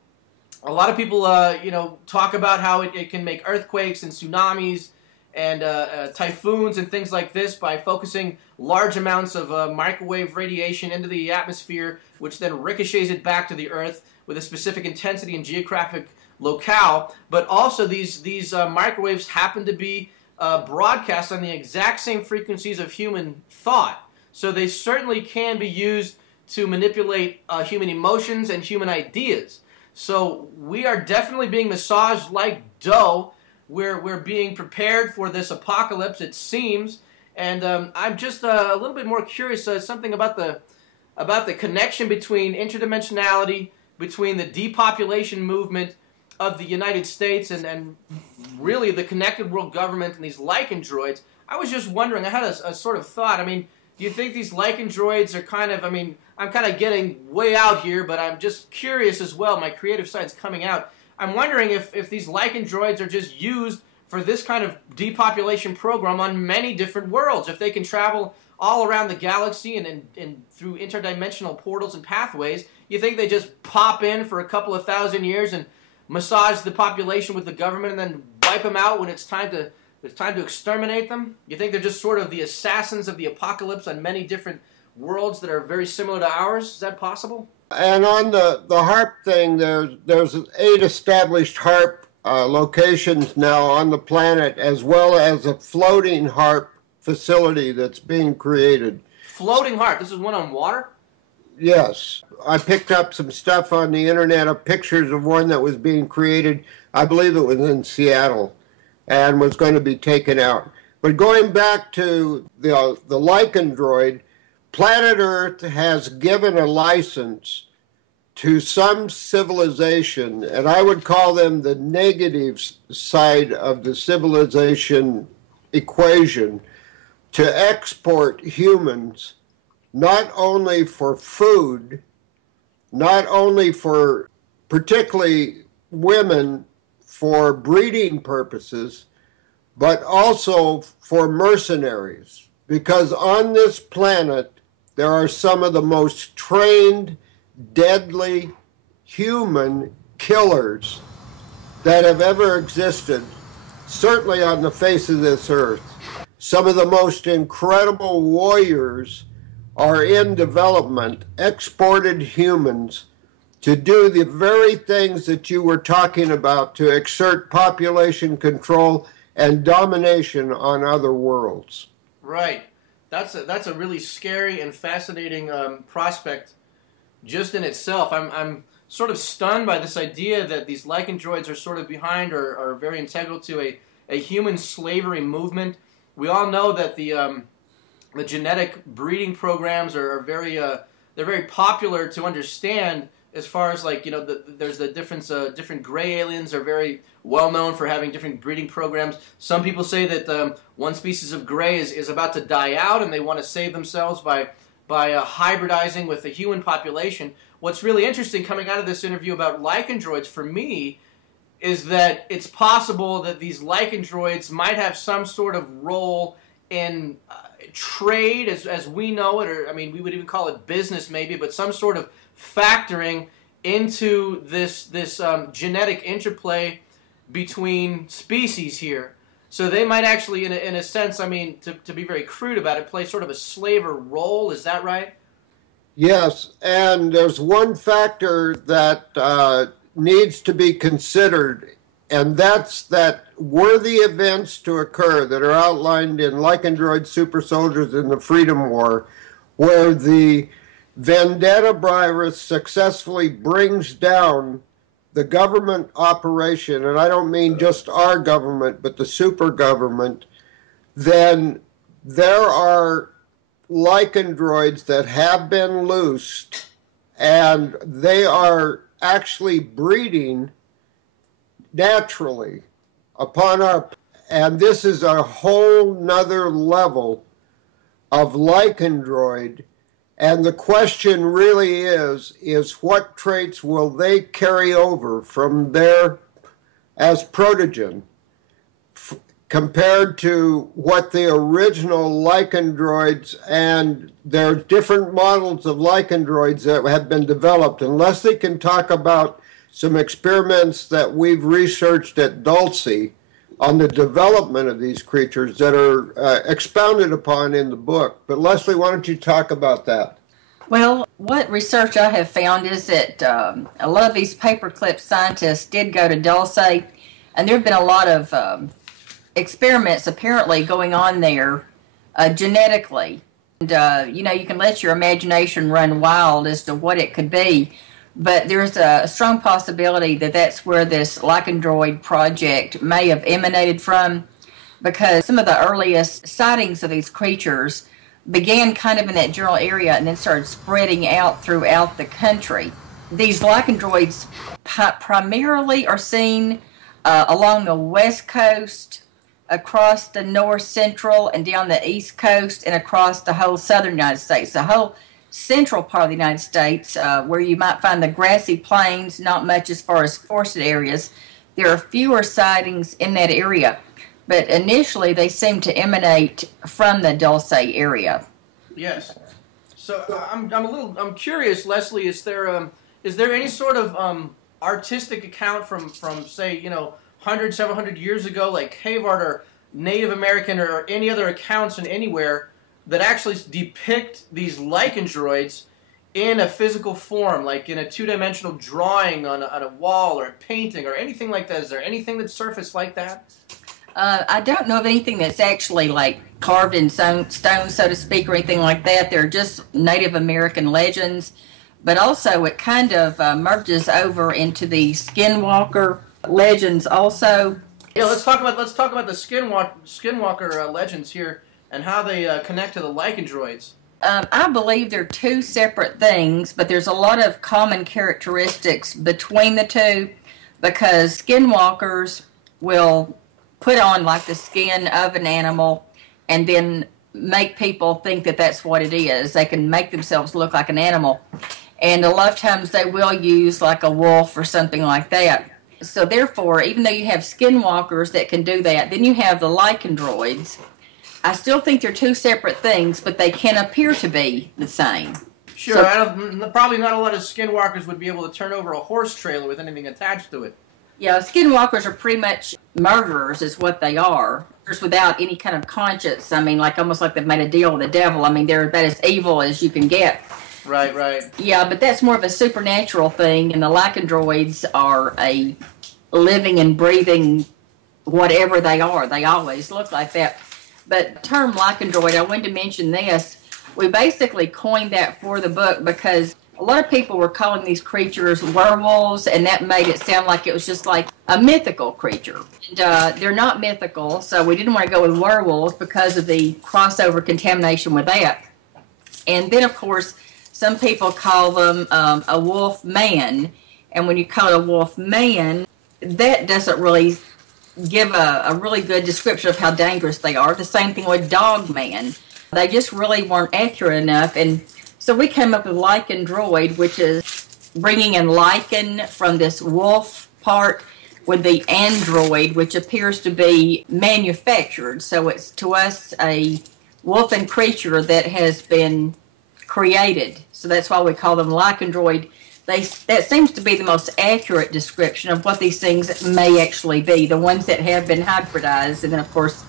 A lot of people, talk about how it can make earthquakes and tsunamis and typhoons and things like this by focusing large amounts of microwave radiation into the atmosphere, which then ricochets it back to the Earth with a specific intensity and geographic locale. But also these microwaves happen to be broadcast on the exact same frequencies of human thought. So they certainly can be used to manipulate human emotions and human ideas. So we are definitely being massaged like dough. We're being prepared for this apocalypse, it seems. And I'm just a little bit more curious, something about the connection between interdimensionality, between the depopulation movement of the United States and really the connected world government and these LYCANDROIDS. I was just wondering, I had a sort of thought. I mean, do you think these LYCANDROIDS are kind of, I'm kind of getting way out here, but I'm just curious as well. My creative side's coming out. I'm wondering if these LYCANDROIDS are just used for this kind of depopulation program on many different worlds. If they can travel all around the galaxy and through interdimensional portals and pathways, you think they just pop in for a couple of 1,000 years and massage the population with the government and then wipe them out when it's time to exterminate them? You think they're just sort of the assassins of the apocalypse on many different worlds that are very similar to ours? Is that possible? And on the HARP thing, there's 8 established HARP locations now on the planet, as well as a floating HARP facility that's being created. Floating HARP? This is one on water? Yes. I picked up some stuff on the internet of pictures of one that was being created. I believe it was in Seattle and was going to be taken out. But going back to the LYCANDROID, planet Earth has given a license to some civilization, and I would call them the negative side of the civilization equation, to export humans not only for food, not only for particularly women for breeding purposes, but also for mercenaries. Because on this planet, there are some of the most trained, deadly human killers that have ever existed, certainly on the face of this earth. Some of the most incredible warriors are in development, exported humans, to do the very things that you were talking about, to exert population control and domination on other worlds. Right. That's a really scary and fascinating prospect just in itself. I'm sort of stunned by this idea that these lycandroids are sort of behind or are very integral to a human slavery movement. We all know that the genetic breeding programs are very they're very popular to understand, as far as, like, you know, there's the difference. Different gray aliens are very well known for having different breeding programs. Some people say that one species of gray is about to die out, and they want to save themselves by hybridizing with the human population. What's really interesting coming out of this interview about lycandroids for me is that it's possible that these lycandroids might have some sort of role in trade as we know it, or, I mean, we would even call it business maybe, but some sort of factoring into this genetic interplay between species here. So they might actually, in a sense, I mean, to be very crude about it, play sort of a slaver role. Is that right? Yes, and there's one factor that needs to be considered, and that's that were the events to occur that are outlined in Lycandroid Super Soldiers in the Freedom War, where the Vendetta virus successfully brings down the government operation, and I don't mean just our government, but the super government, then there are lycandroids that have been loosed, and they are actually breeding naturally upon our, and this is a whole nother level of lycandroid. And the question really is what traits will they carry over from their, as protogen, compared to what the original lycandroids, and there are different models of lycandroids that have been developed. And Leslie can talk about some experiments that we've researched at Dulce on the development of these creatures that are expounded upon in the book. But Leslie, why don't you talk about that? Well, what research I have found is that a lot of these paperclip scientists did go to Dulce, and there have been a lot of experiments apparently going on there genetically. And, you know, you can let your imagination run wild as to what it could be, but there's a strong possibility that that's where this lycandroid project may have emanated from, because some of the earliest sightings of these creatures began kind of in that general area and then started spreading out throughout the country. These lycandroids primarily are seen along the west coast, across the north central and down the east coast, and across the whole southern United States. The whole central part of the United States, where you might find the grassy plains, not much as far as forested areas, there are fewer sightings in that area. But initially, they seem to emanate from the Dulce area. Yes. So I'm curious, Leslie. Is there any sort of artistic account from say, you know, several hundred years ago, like cave art or Native American or any other accounts in anywhere that actually depict these lycandroids in a physical form, like in a two-dimensional drawing on a wall or a painting or anything like that? Is there anything that's surfaced like that? I don't know of anything that's actually like carved in stone, so to speak, or anything like that. They're just Native American legends, but also it kind of merges over into the skinwalker legends also. Yeah, let's talk about the skinwalker legends here and how they connect to the lycandroids. I believe they're two separate things, but there's a lot of common characteristics between the two, because skinwalkers will put on like the skin of an animal and then make people think that that's what it is. They can make themselves look like an animal. And a lot of times they will use like a wolf or something like that. So therefore, even though you have skinwalkers that can do that, then you have the lycandroids, I still think they're two separate things, but they can appear to be the same. Sure, so, probably not a lot of skinwalkers would be able to turn over a horse trailer with anything attached to it. Yeah, skinwalkers are pretty much murderers is what they are. Just without any kind of conscience. I mean, like almost like they've made a deal with the devil. I mean, they're about as evil as you can get. Right, right. Yeah, but that's more of a supernatural thing, and the lycandroids are a living and breathing whatever they are. They always look like that. But the term lycandroid, I wanted to mention this. We basically coined that for the book because a lot of people were calling these creatures werewolves, and that made it sound like it was just like a mythical creature. And, they're not mythical, so we didn't want to go with werewolves because of the crossover contamination with that. And then, of course, some people call them a wolf man, and when you call it a wolf man, that doesn't really give a really good description of how dangerous they are. The same thing with dog man. They just really weren't accurate enough, and so we came up with lycandroid, which is bringing in lichen from this wolf part with the android, which appears to be manufactured. So it's to us a wolfen creature that has been created. So that's why we call them lycandroid. That seems to be the most accurate description of what these things may actually be. The ones that have been hybridized, and then of course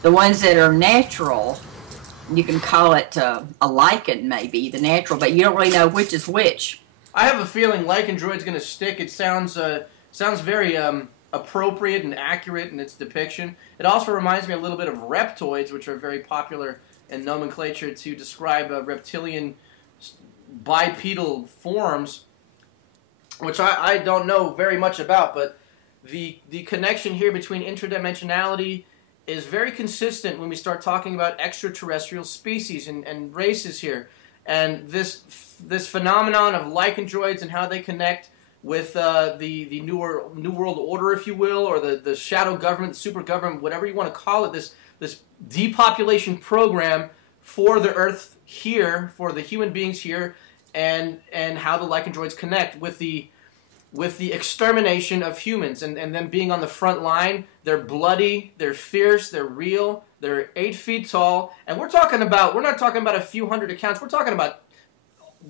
the ones that are natural, you can call it a lichen maybe, the natural, but you don't really know which is which. I have a feeling lycandroid's going to stick. It sounds very appropriate and accurate in its depiction. It also reminds me a little bit of reptoids, which are very popular in nomenclature to describe reptilian bipedal forms, which I don't know very much about, but the connection here between interdimensionality is very consistent when we start talking about extraterrestrial species and races here. And this phenomenon of lycandroids and how they connect with the New World Order, if you will, or the shadow government, the super government, whatever you want to call it, this depopulation program for the Earth here, for the human beings here, and how the lycandroids connect with the extermination of humans and them being on the front line. They're bloody, they're fierce, they're real, they're 8 feet tall, and we're not talking about a few hundred accounts, we're talking about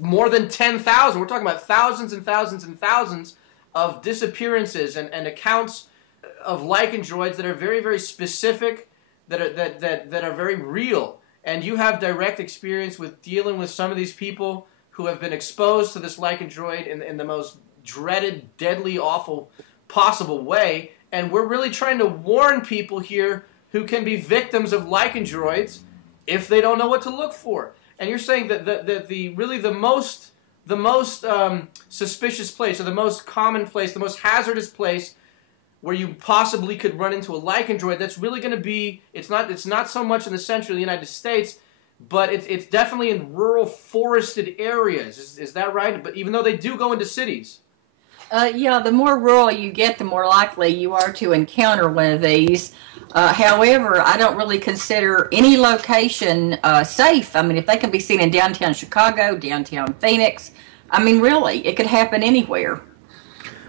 more than 10,000. We're talking about thousands and thousands and thousands of disappearances and accounts of lycandroids that are very, very specific, that are very real. And you have direct experience with dealing with some of these people who have been exposed to this lycandroid in the most dreaded, deadly, awful possible way, and we're really trying to warn people here who can be victims of lycandroids if they don't know what to look for. And you're saying that the most suspicious place, or the most common place, the most hazardous place where you possibly could run into a lycandroid, that's really going to be, it's not so much in the central United States, but it's definitely in rural forested areas. Is that right? But even though they do go into cities. Yeah, the more rural you get, the more likely you are to encounter one of these. However, I don't really consider any location safe. I mean, if they can be seen in downtown Chicago, downtown Phoenix, I mean, really, it could happen anywhere.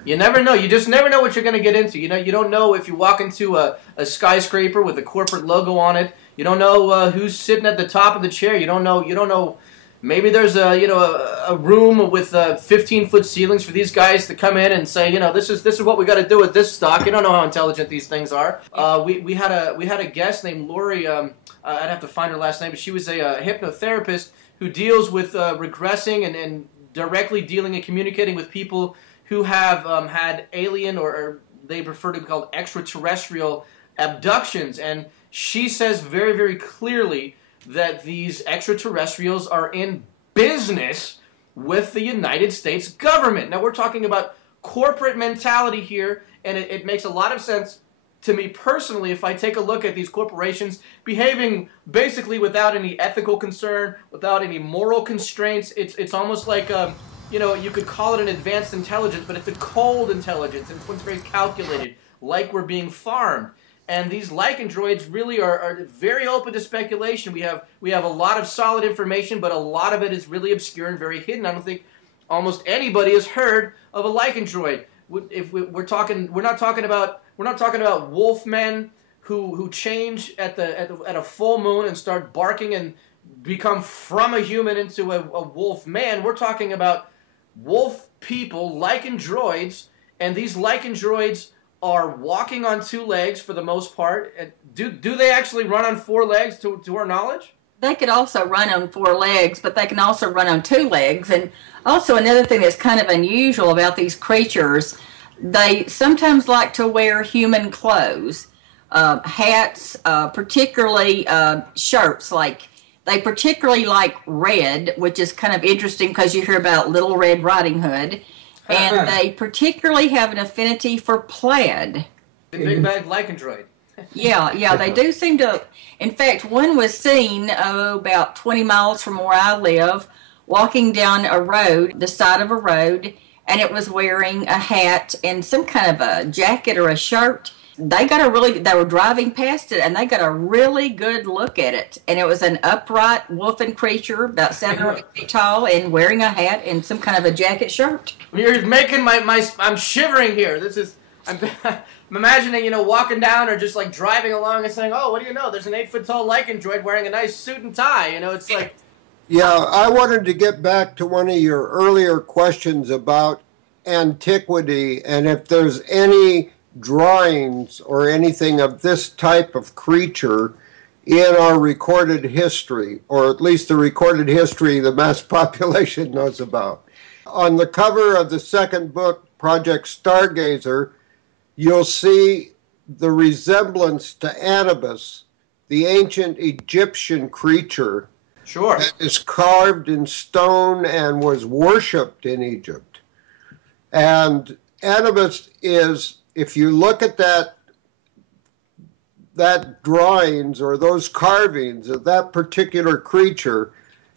You never know. You just never know what you're going to get into. You know, you don't know if you walk into a skyscraper with a corporate logo on it. You don't know who's sitting at the top of the chair. You don't know. Maybe there's a room with 15-foot ceilings for these guys to come in and say, this is what we got to do with this stock. You don't know how intelligent these things are. We had a guest named Lori. I'd have to find her last name, but she was a hypnotherapist who deals with regressing and directly dealing and communicating with people who have had alien or they prefer to be called extraterrestrial abductions, and she says very, very clearly that these extraterrestrials are in business with the United States government. Now, we're talking about corporate mentality here, and it makes a lot of sense to me personally if I take a look at these corporations behaving basically without any ethical concern, without any moral constraints. It's almost like, you could call it an advanced intelligence, but it's a cold intelligence, and it's very calculated, like we're being farmed. And these lycandroids really are very open to speculation. We have a lot of solid information, but a lot of it is really obscure and very hidden. I don't think almost anybody has heard of a lycandroid. If we're not talking about wolf men who change at a full moon and start barking and become from a human into a wolf man. We're talking about wolf people, lycandroids, and these lycandroids are walking on 2 legs for the most part. Do they actually run on 4 legs to our knowledge? They could also run on 4 legs, but they can also run on 2 legs. And also another thing that's kind of unusual about these creatures, they sometimes like to wear human clothes, hats, particularly shirts. Like they particularly like red, which is kind of interesting because you hear about Little Red Riding Hood. And they particularly have an affinity for plaid. The big bag lycandroid. Yeah, they do seem to. In fact, one was seen about 20 miles from where I live, walking down a road, the side of a road, and it was wearing a hat and some kind of a jacket or a shirt. They were driving past it, and they got a really good look at it. And it was an upright wolfen creature, about 7 or 8 feet tall, and wearing a hat and some kind of a jacket shirt. You're making I'm shivering here. I'm imagining, walking down or just like driving along and saying, oh, what do you know? There's an 8 foot tall lycandroid wearing a nice suit and tie. It's like. Yeah, I wanted to get back to one of your earlier questions about antiquity and if there's any drawings or anything of this type of creature in our recorded history, or at least the recorded history the mass population knows about. On the cover of the 2nd book, Project Stargazer, you'll see the resemblance to Anubis, the ancient Egyptian creature. Sure. That is carved in stone and was worshipped in Egypt. And Anubis is, if you look at that drawings or those carvings of that particular creature,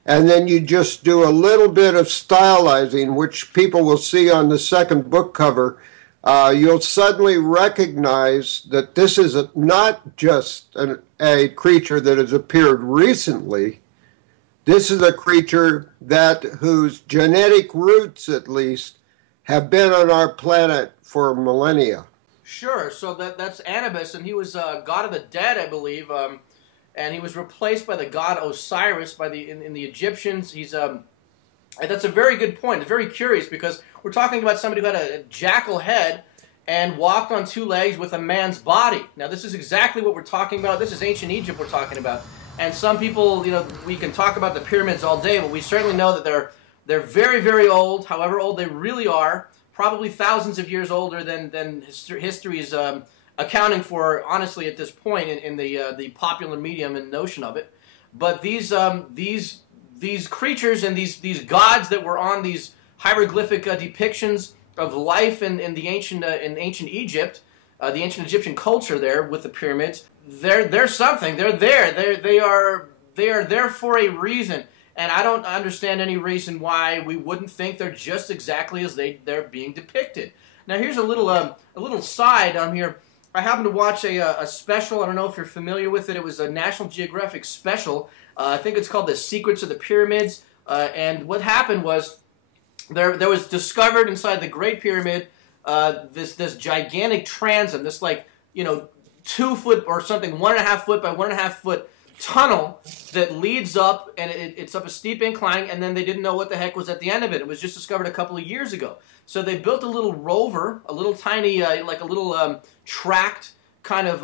and then you just do a little bit of stylizing, which people will see on the 2nd book cover, you'll suddenly recognize that this is not just a creature that has appeared recently. This is a creature whose genetic roots, at least, have been on our planet for millennia. Sure. So that's Anubis, and he was god of the dead, I believe, and he was replaced by the god Osiris in the Egyptians. That's a very good point. It's very curious because we're talking about somebody who had a jackal head and walked on 2 legs with a man's body. Now, this is exactly what we're talking about. This is ancient Egypt we're talking about. And some people, we can talk about the pyramids all day, but we certainly know that they're very, very old, however old they really are, probably thousands of years older than history is accounting for, honestly, at this point in the popular medium and notion of it. But these creatures and these gods that were on these hieroglyphic depictions of life in ancient Egypt, the ancient Egyptian culture there with the pyramids, they're something. They're there. They are there for a reason. And I don't understand any reason why we wouldn't think they're just exactly as they're being depicted. Now, here's a little side on here. I happened to watch a special. I don't know if you're familiar with it. It was a National Geographic special. I think it's called The Secrets of the Pyramids. And what happened was there was discovered inside the Great Pyramid this gigantic transom, this 2 foot or something, 1.5 foot by 1.5 foot tunnel that leads up, and it's up a steep incline, and then they didn't know what the heck was at the end of it. It was just discovered a couple of years ago. So they built a little rover, a little tiny, like a little tracked kind of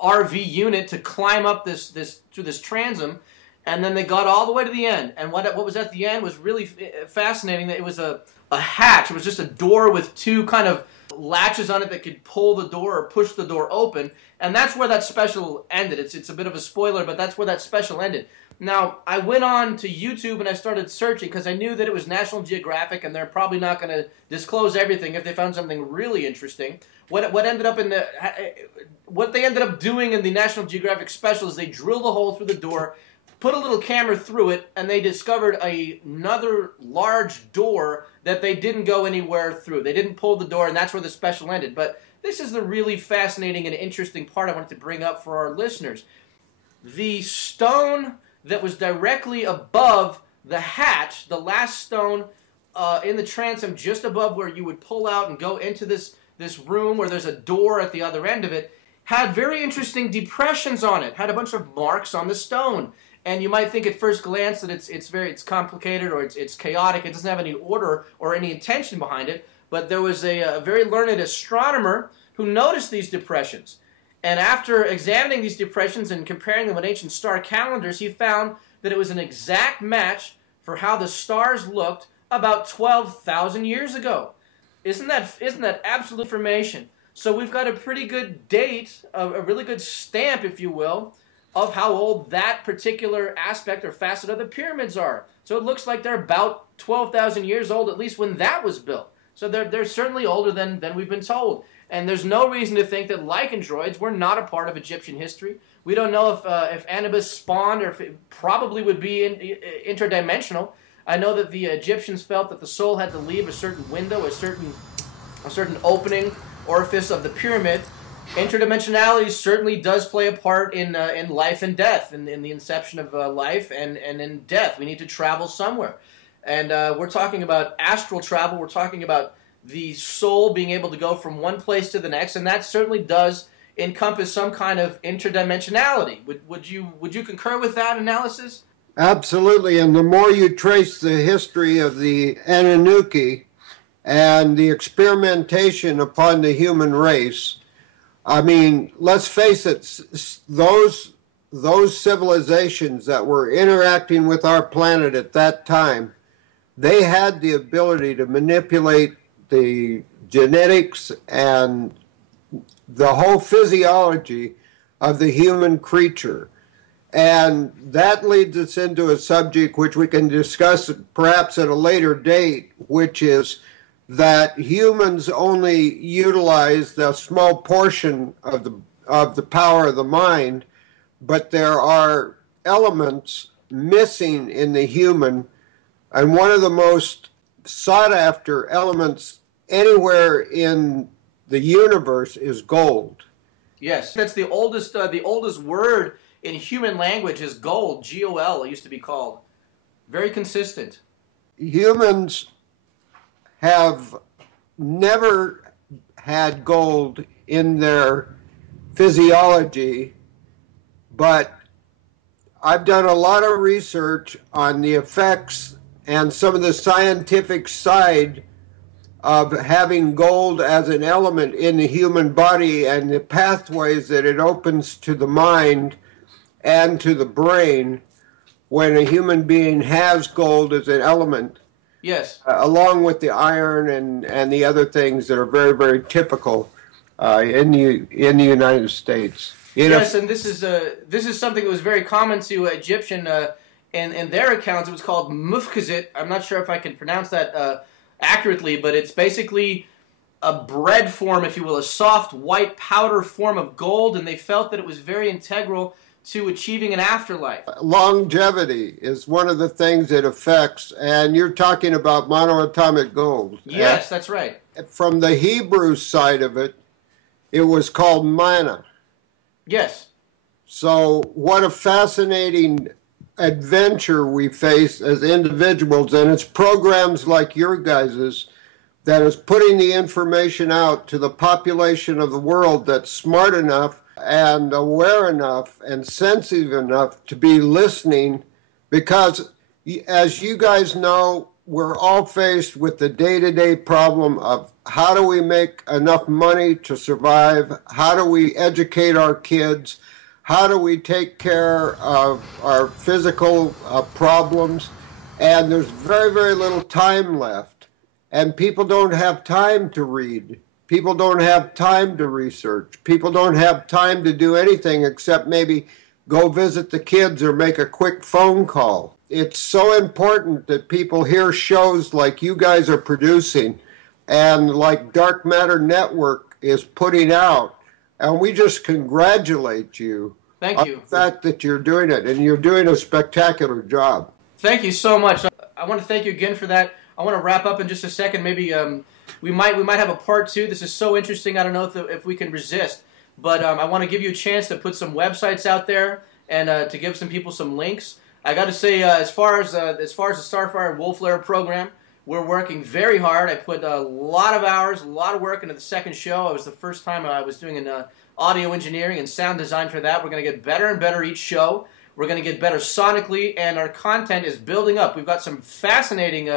RV unit to climb up through this transom, and then they got all the way to the end. And what was at the end was really fascinating. That it was a hatch. It was just a door with 2 kind of latches on it that could pull the door or push the door open, and that's where that special ended. It's a bit of a spoiler, but that's where that special ended. Now, I went on to YouTube and I started searching because I knew that it was National Geographic and they're probably not going to disclose everything if they found something really interesting. What they ended up doing in the National Geographic special is they drilled a hole through the door, put a little camera through it, and they discovered another large door that they didn't go anywhere through. They didn't pull the door, and that's where the special ended. But this is the really fascinating and interesting part I wanted to bring up for our listeners. The stone that was directly above the hatch, the last stone in the transom just above where you would pull out and go into this room where there's a door at the other end of it, had very interesting depressions on it, had a bunch of marks on the stone. And you might think at first glance that it's complicated or it's chaotic. It doesn't have any order or any intention behind it. But there was a very learned astronomer who noticed these depressions. And after examining these depressions and comparing them with ancient star calendars, he found that it was an exact match for how the stars looked about 12,000 years ago. Isn't that absolute information? So we've got a pretty good date, a really good stamp, if you will, of how old that particular aspect or facet of the pyramids are. So it looks like they're about 12,000 years old, at least when that was built. So they're certainly older than we've been told. And there's no reason to think that lycandroids were not a part of Egyptian history. We don't know if Anubis spawned or if it probably would be interdimensional. I know that the Egyptians felt that the soul had to leave a certain window, a certain opening, orifice of the pyramid. Interdimensionality certainly does play a part in life and death, in the inception of life and in death. We need to travel somewhere. And we're talking about astral travel. We're talking about the soul being able to go from one place to the next, and that certainly does encompass some kind of interdimensionality. Would you concur with that analysis? Absolutely, and the more you trace the history of the Anunnaki and the experimentation upon the human race, I mean, let's face it, those civilizations that were interacting with our planet at that time, they had the ability to manipulate the genetics and the whole physiology of the human creature. And that leads us into a subject which we can discuss perhaps at a later date, which is that humans only utilize a small portion of the power of the mind, but there are elements missing in the human, and one of the most sought after elements anywhere in the universe is gold. Yes, that's the oldest word in human language is gold. G-O-L, it used to be called. Very consistent. Humans have never had gold in their physiology, but I've done a lot of research on the effects and some of the scientific side of having gold as an element in the human body and the pathways that it opens to the mind and to the brain when a human being has gold as an element. Yes. Along with the iron and the other things that are very, very typical in the United States. Yes, and this is something that was very common to Egyptian in their accounts. It was called mufkazit. I'm not sure if I can pronounce that accurately, but it's basically a bread form, if you will, a soft white powder form of gold, and they felt that it was very integral to achieving an afterlife. Longevity is one of the things it affects, and you're talking about monoatomic gold. Yes, that's right. From the Hebrew side of it, it was called manna. Yes. So what a fascinating adventure we face as individuals, and it's programs like your guys's that is putting the information out to the population of the world that's smart enough and aware enough and sensitive enough to be listening, because as you guys know, we're all faced with the day-to-day problem of how do we make enough money to survive, how do we educate our kids, how do we take care of our physical problems, and there's very, very little time left, and people don't have time to read. People don't have time to research. People don't have time to do anything except maybe go visit the kids or make a quick phone call. It's so important that people hear shows like you guys are producing and like Dark Matter Network is putting out. And we just congratulate you Thank you. on the fact that you're doing it, and you're doing a spectacular job. Thank you so much. I want to thank you again for that. I want to wrap up in just a second. Maybe we might have a part two. This is so interesting. I don't know if we can resist, but I want to give you a chance to put some websites out there and to give some people some links. I got to say, as far as the Starfire WOLFLAIR program, we're working very hard. I put a lot of hours, a lot of work into the second show. It was the first time I was doing a audio engineering and sound design for that. We're going to get better and better each show. We're going to get better sonically, and our content is building up. We've got some fascinating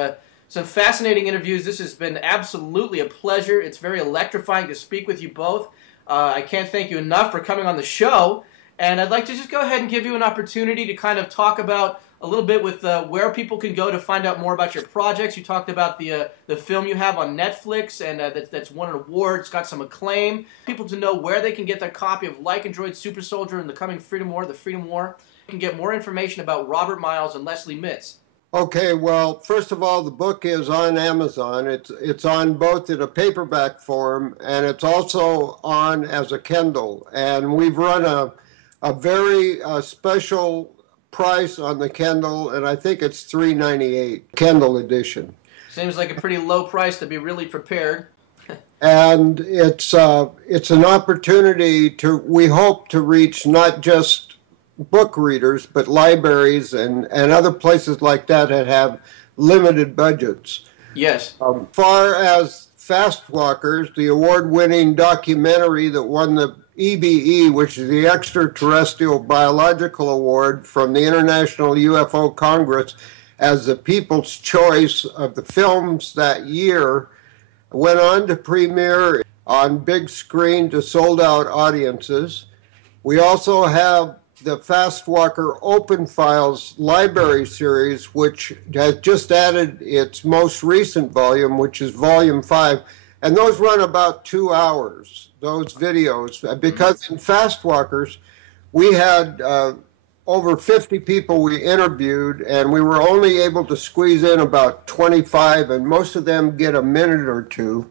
interviews. This has been absolutely a pleasure. It's very electrifying to speak with you both. I can't thank you enough for coming on the show. And I'd like to just go ahead and give you an opportunity to kind of talk about a little bit with where people can go to find out more about your projects. You talked about the film you have on Netflix, and that's won an award. It's got some acclaim. People to know where they can get their copy of LYCANDROIDS Super Soldier and the Coming Freedom War, the Freedom War. You can get more information about Robert Miles and Leslie MITTS. Okay, well, first of all, the book is on Amazon. It's on both in a paperback form, and it's also on as a Kindle. And we've run a very special price on the Kindle, and I think it's $3.98 Kindle edition. Seems like a pretty low price to be really prepared. And it's an opportunity to, we hope to reach not just book readers, but libraries and other places like that have limited budgets. Yes. Far as Fast Walkers, the award-winning documentary that won the EBE, which is the Extraterrestrial Biological Award from the International UFO Congress as the People's Choice of the films that year, went on to premiere on big screen to sold-out audiences. We also have the Fast Walker Open Files Library Series, which has just added its most recent volume, which is Volume 5. And those run about 2 hours, those videos, because in Fast Walkers, we had over 50 people we interviewed, and we were only able to squeeze in about 25, and most of them get a minute or two.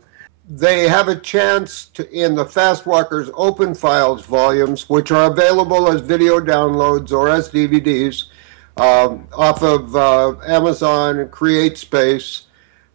They have a chance to, in the Fast Walkers Open Files volumes, which are available as video downloads or as DVDs off of Amazon and CreateSpace,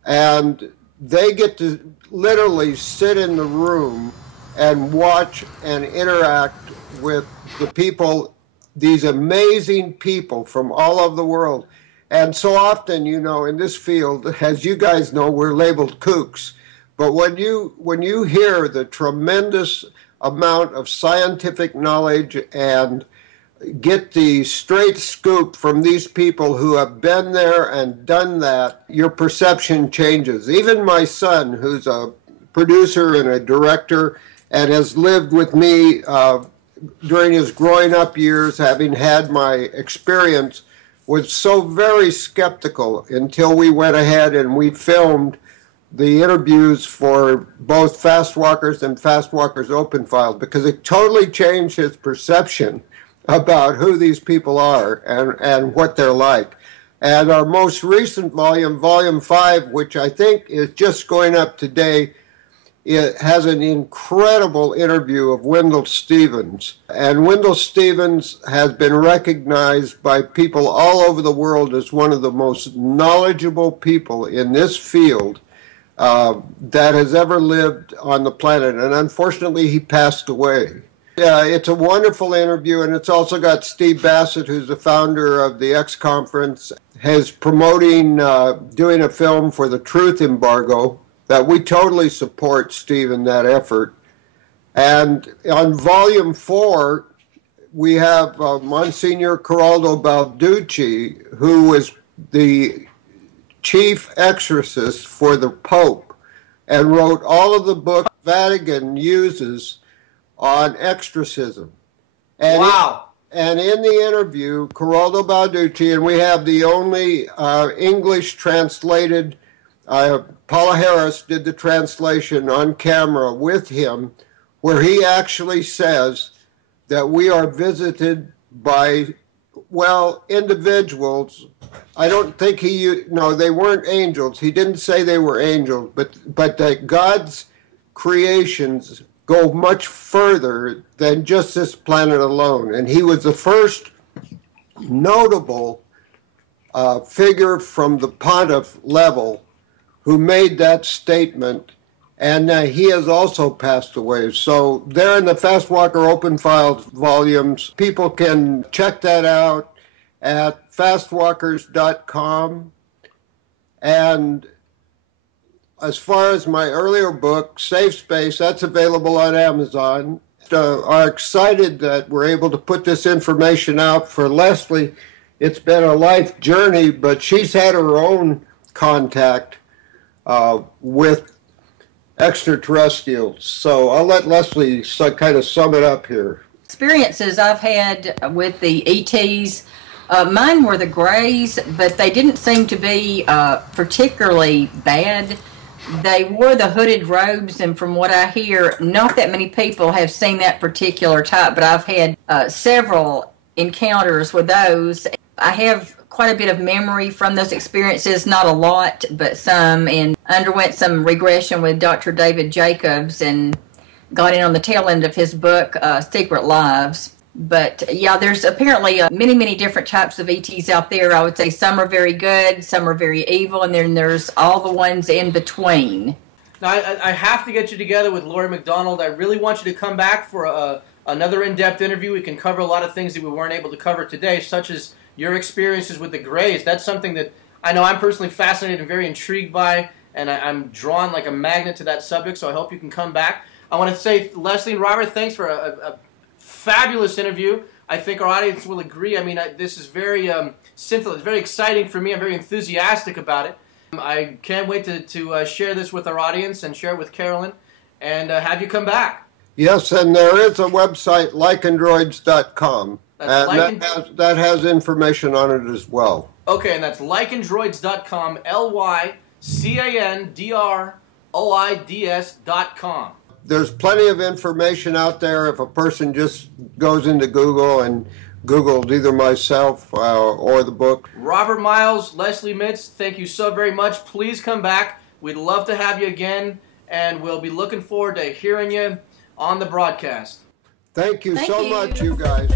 and they get to literally sit in the room and watch and interact with the people, these amazing people from all over the world. And so often, you know, in this field, as you guys know, we're labeled kooks. But when you hear the tremendous amount of scientific knowledge and get the straight scoop from these people who have been there and done that, your perception changes. Even my son, who's a producer and a director and has lived with me during his growing up years, having had my experience, was so very skeptical until we went ahead and we filmed the interviews for both Fast Walkers and Fast Walkers Open Files, because it totally changed his perception about who these people are and what they're like. And our most recent volume, Volume 5, which I think is just going up today, it has an incredible interview of Wendell Stevens. And Wendell Stevens has been recognized by people all over the world as one of the most knowledgeable people in this field that has ever lived on the planet. And unfortunately, he passed away. It's a wonderful interview, and it's also got Steve Bassett, who's the founder of the X Conference, has promoting doing a film for the Truth Embargo that we totally support, Steve, in that effort. And on Volume 4, we have Monsignor Geraldo Balducci, who was the chief exorcist for the Pope and wrote all of the books Vatican uses on exorcism. And wow. And in the interview, Geraldo Balducci, and we have the only English translated, Paula Harris did the translation on camera with him, where he actually says that we are visited by, well, individuals. I don't think they weren't angels. He didn't say they were angels, but that God's creations go much further than just this planet alone. And he was the first notable figure from the pontiff level who made that statement, and he has also passed away. So there in the Fast Walker Open Files volumes, people can check that out at fastwalkers.com. And as far as my earlier book, Safe Space, that's available on Amazon. are excited that we're able to put this information out. For Leslie, it's been a life journey, but she's had her own contact with extraterrestrials. So I'll let Leslie kind of sum it up here. Experiences I've had with the ETs, mine were the Greys, but they didn't seem to be particularly bad. They wore the hooded robes, and from what I hear, not that many people have seen that particular type, but I've had several encounters with those. I have quite a bit of memory from those experiences, not a lot, but some, and underwent some regression with Dr. David Jacobs and got in on the tail end of his book, Secret Lives. But yeah, there's apparently many, many different types of ETs out there. I would say some are very good, some are very evil, and then there's all the ones in between. Now, I have to get you together with Lori McDonald. I really want you to come back for another in-depth interview. We can cover a lot of things that we weren't able to cover today, such as your experiences with the Greys. That's something that I know I'm personally fascinated and very intrigued by, and I'm drawn like a magnet to that subject, so I hope you can come back. I want to say, Leslie and Robert, thanks for a fabulous interview. I think our audience will agree. I mean, this is very simple. It's very exciting for me. I'm very enthusiastic about it. I can't wait to share this with our audience and share it with Carolyn and have you come back. Yes, and there is a website, LYCANDROIDS.com. That has information on it as well. Okay, and that's LYCANDROIDS.com, LYCANDROIDS.com. There's plenty of information out there if a person just goes into Google and Googled either myself or the book. Robert Miles, Leslie MITTS, thank you so very much. Please come back. We'd love to have you again, and we'll be looking forward to hearing you on the broadcast. Thank you so much, you guys.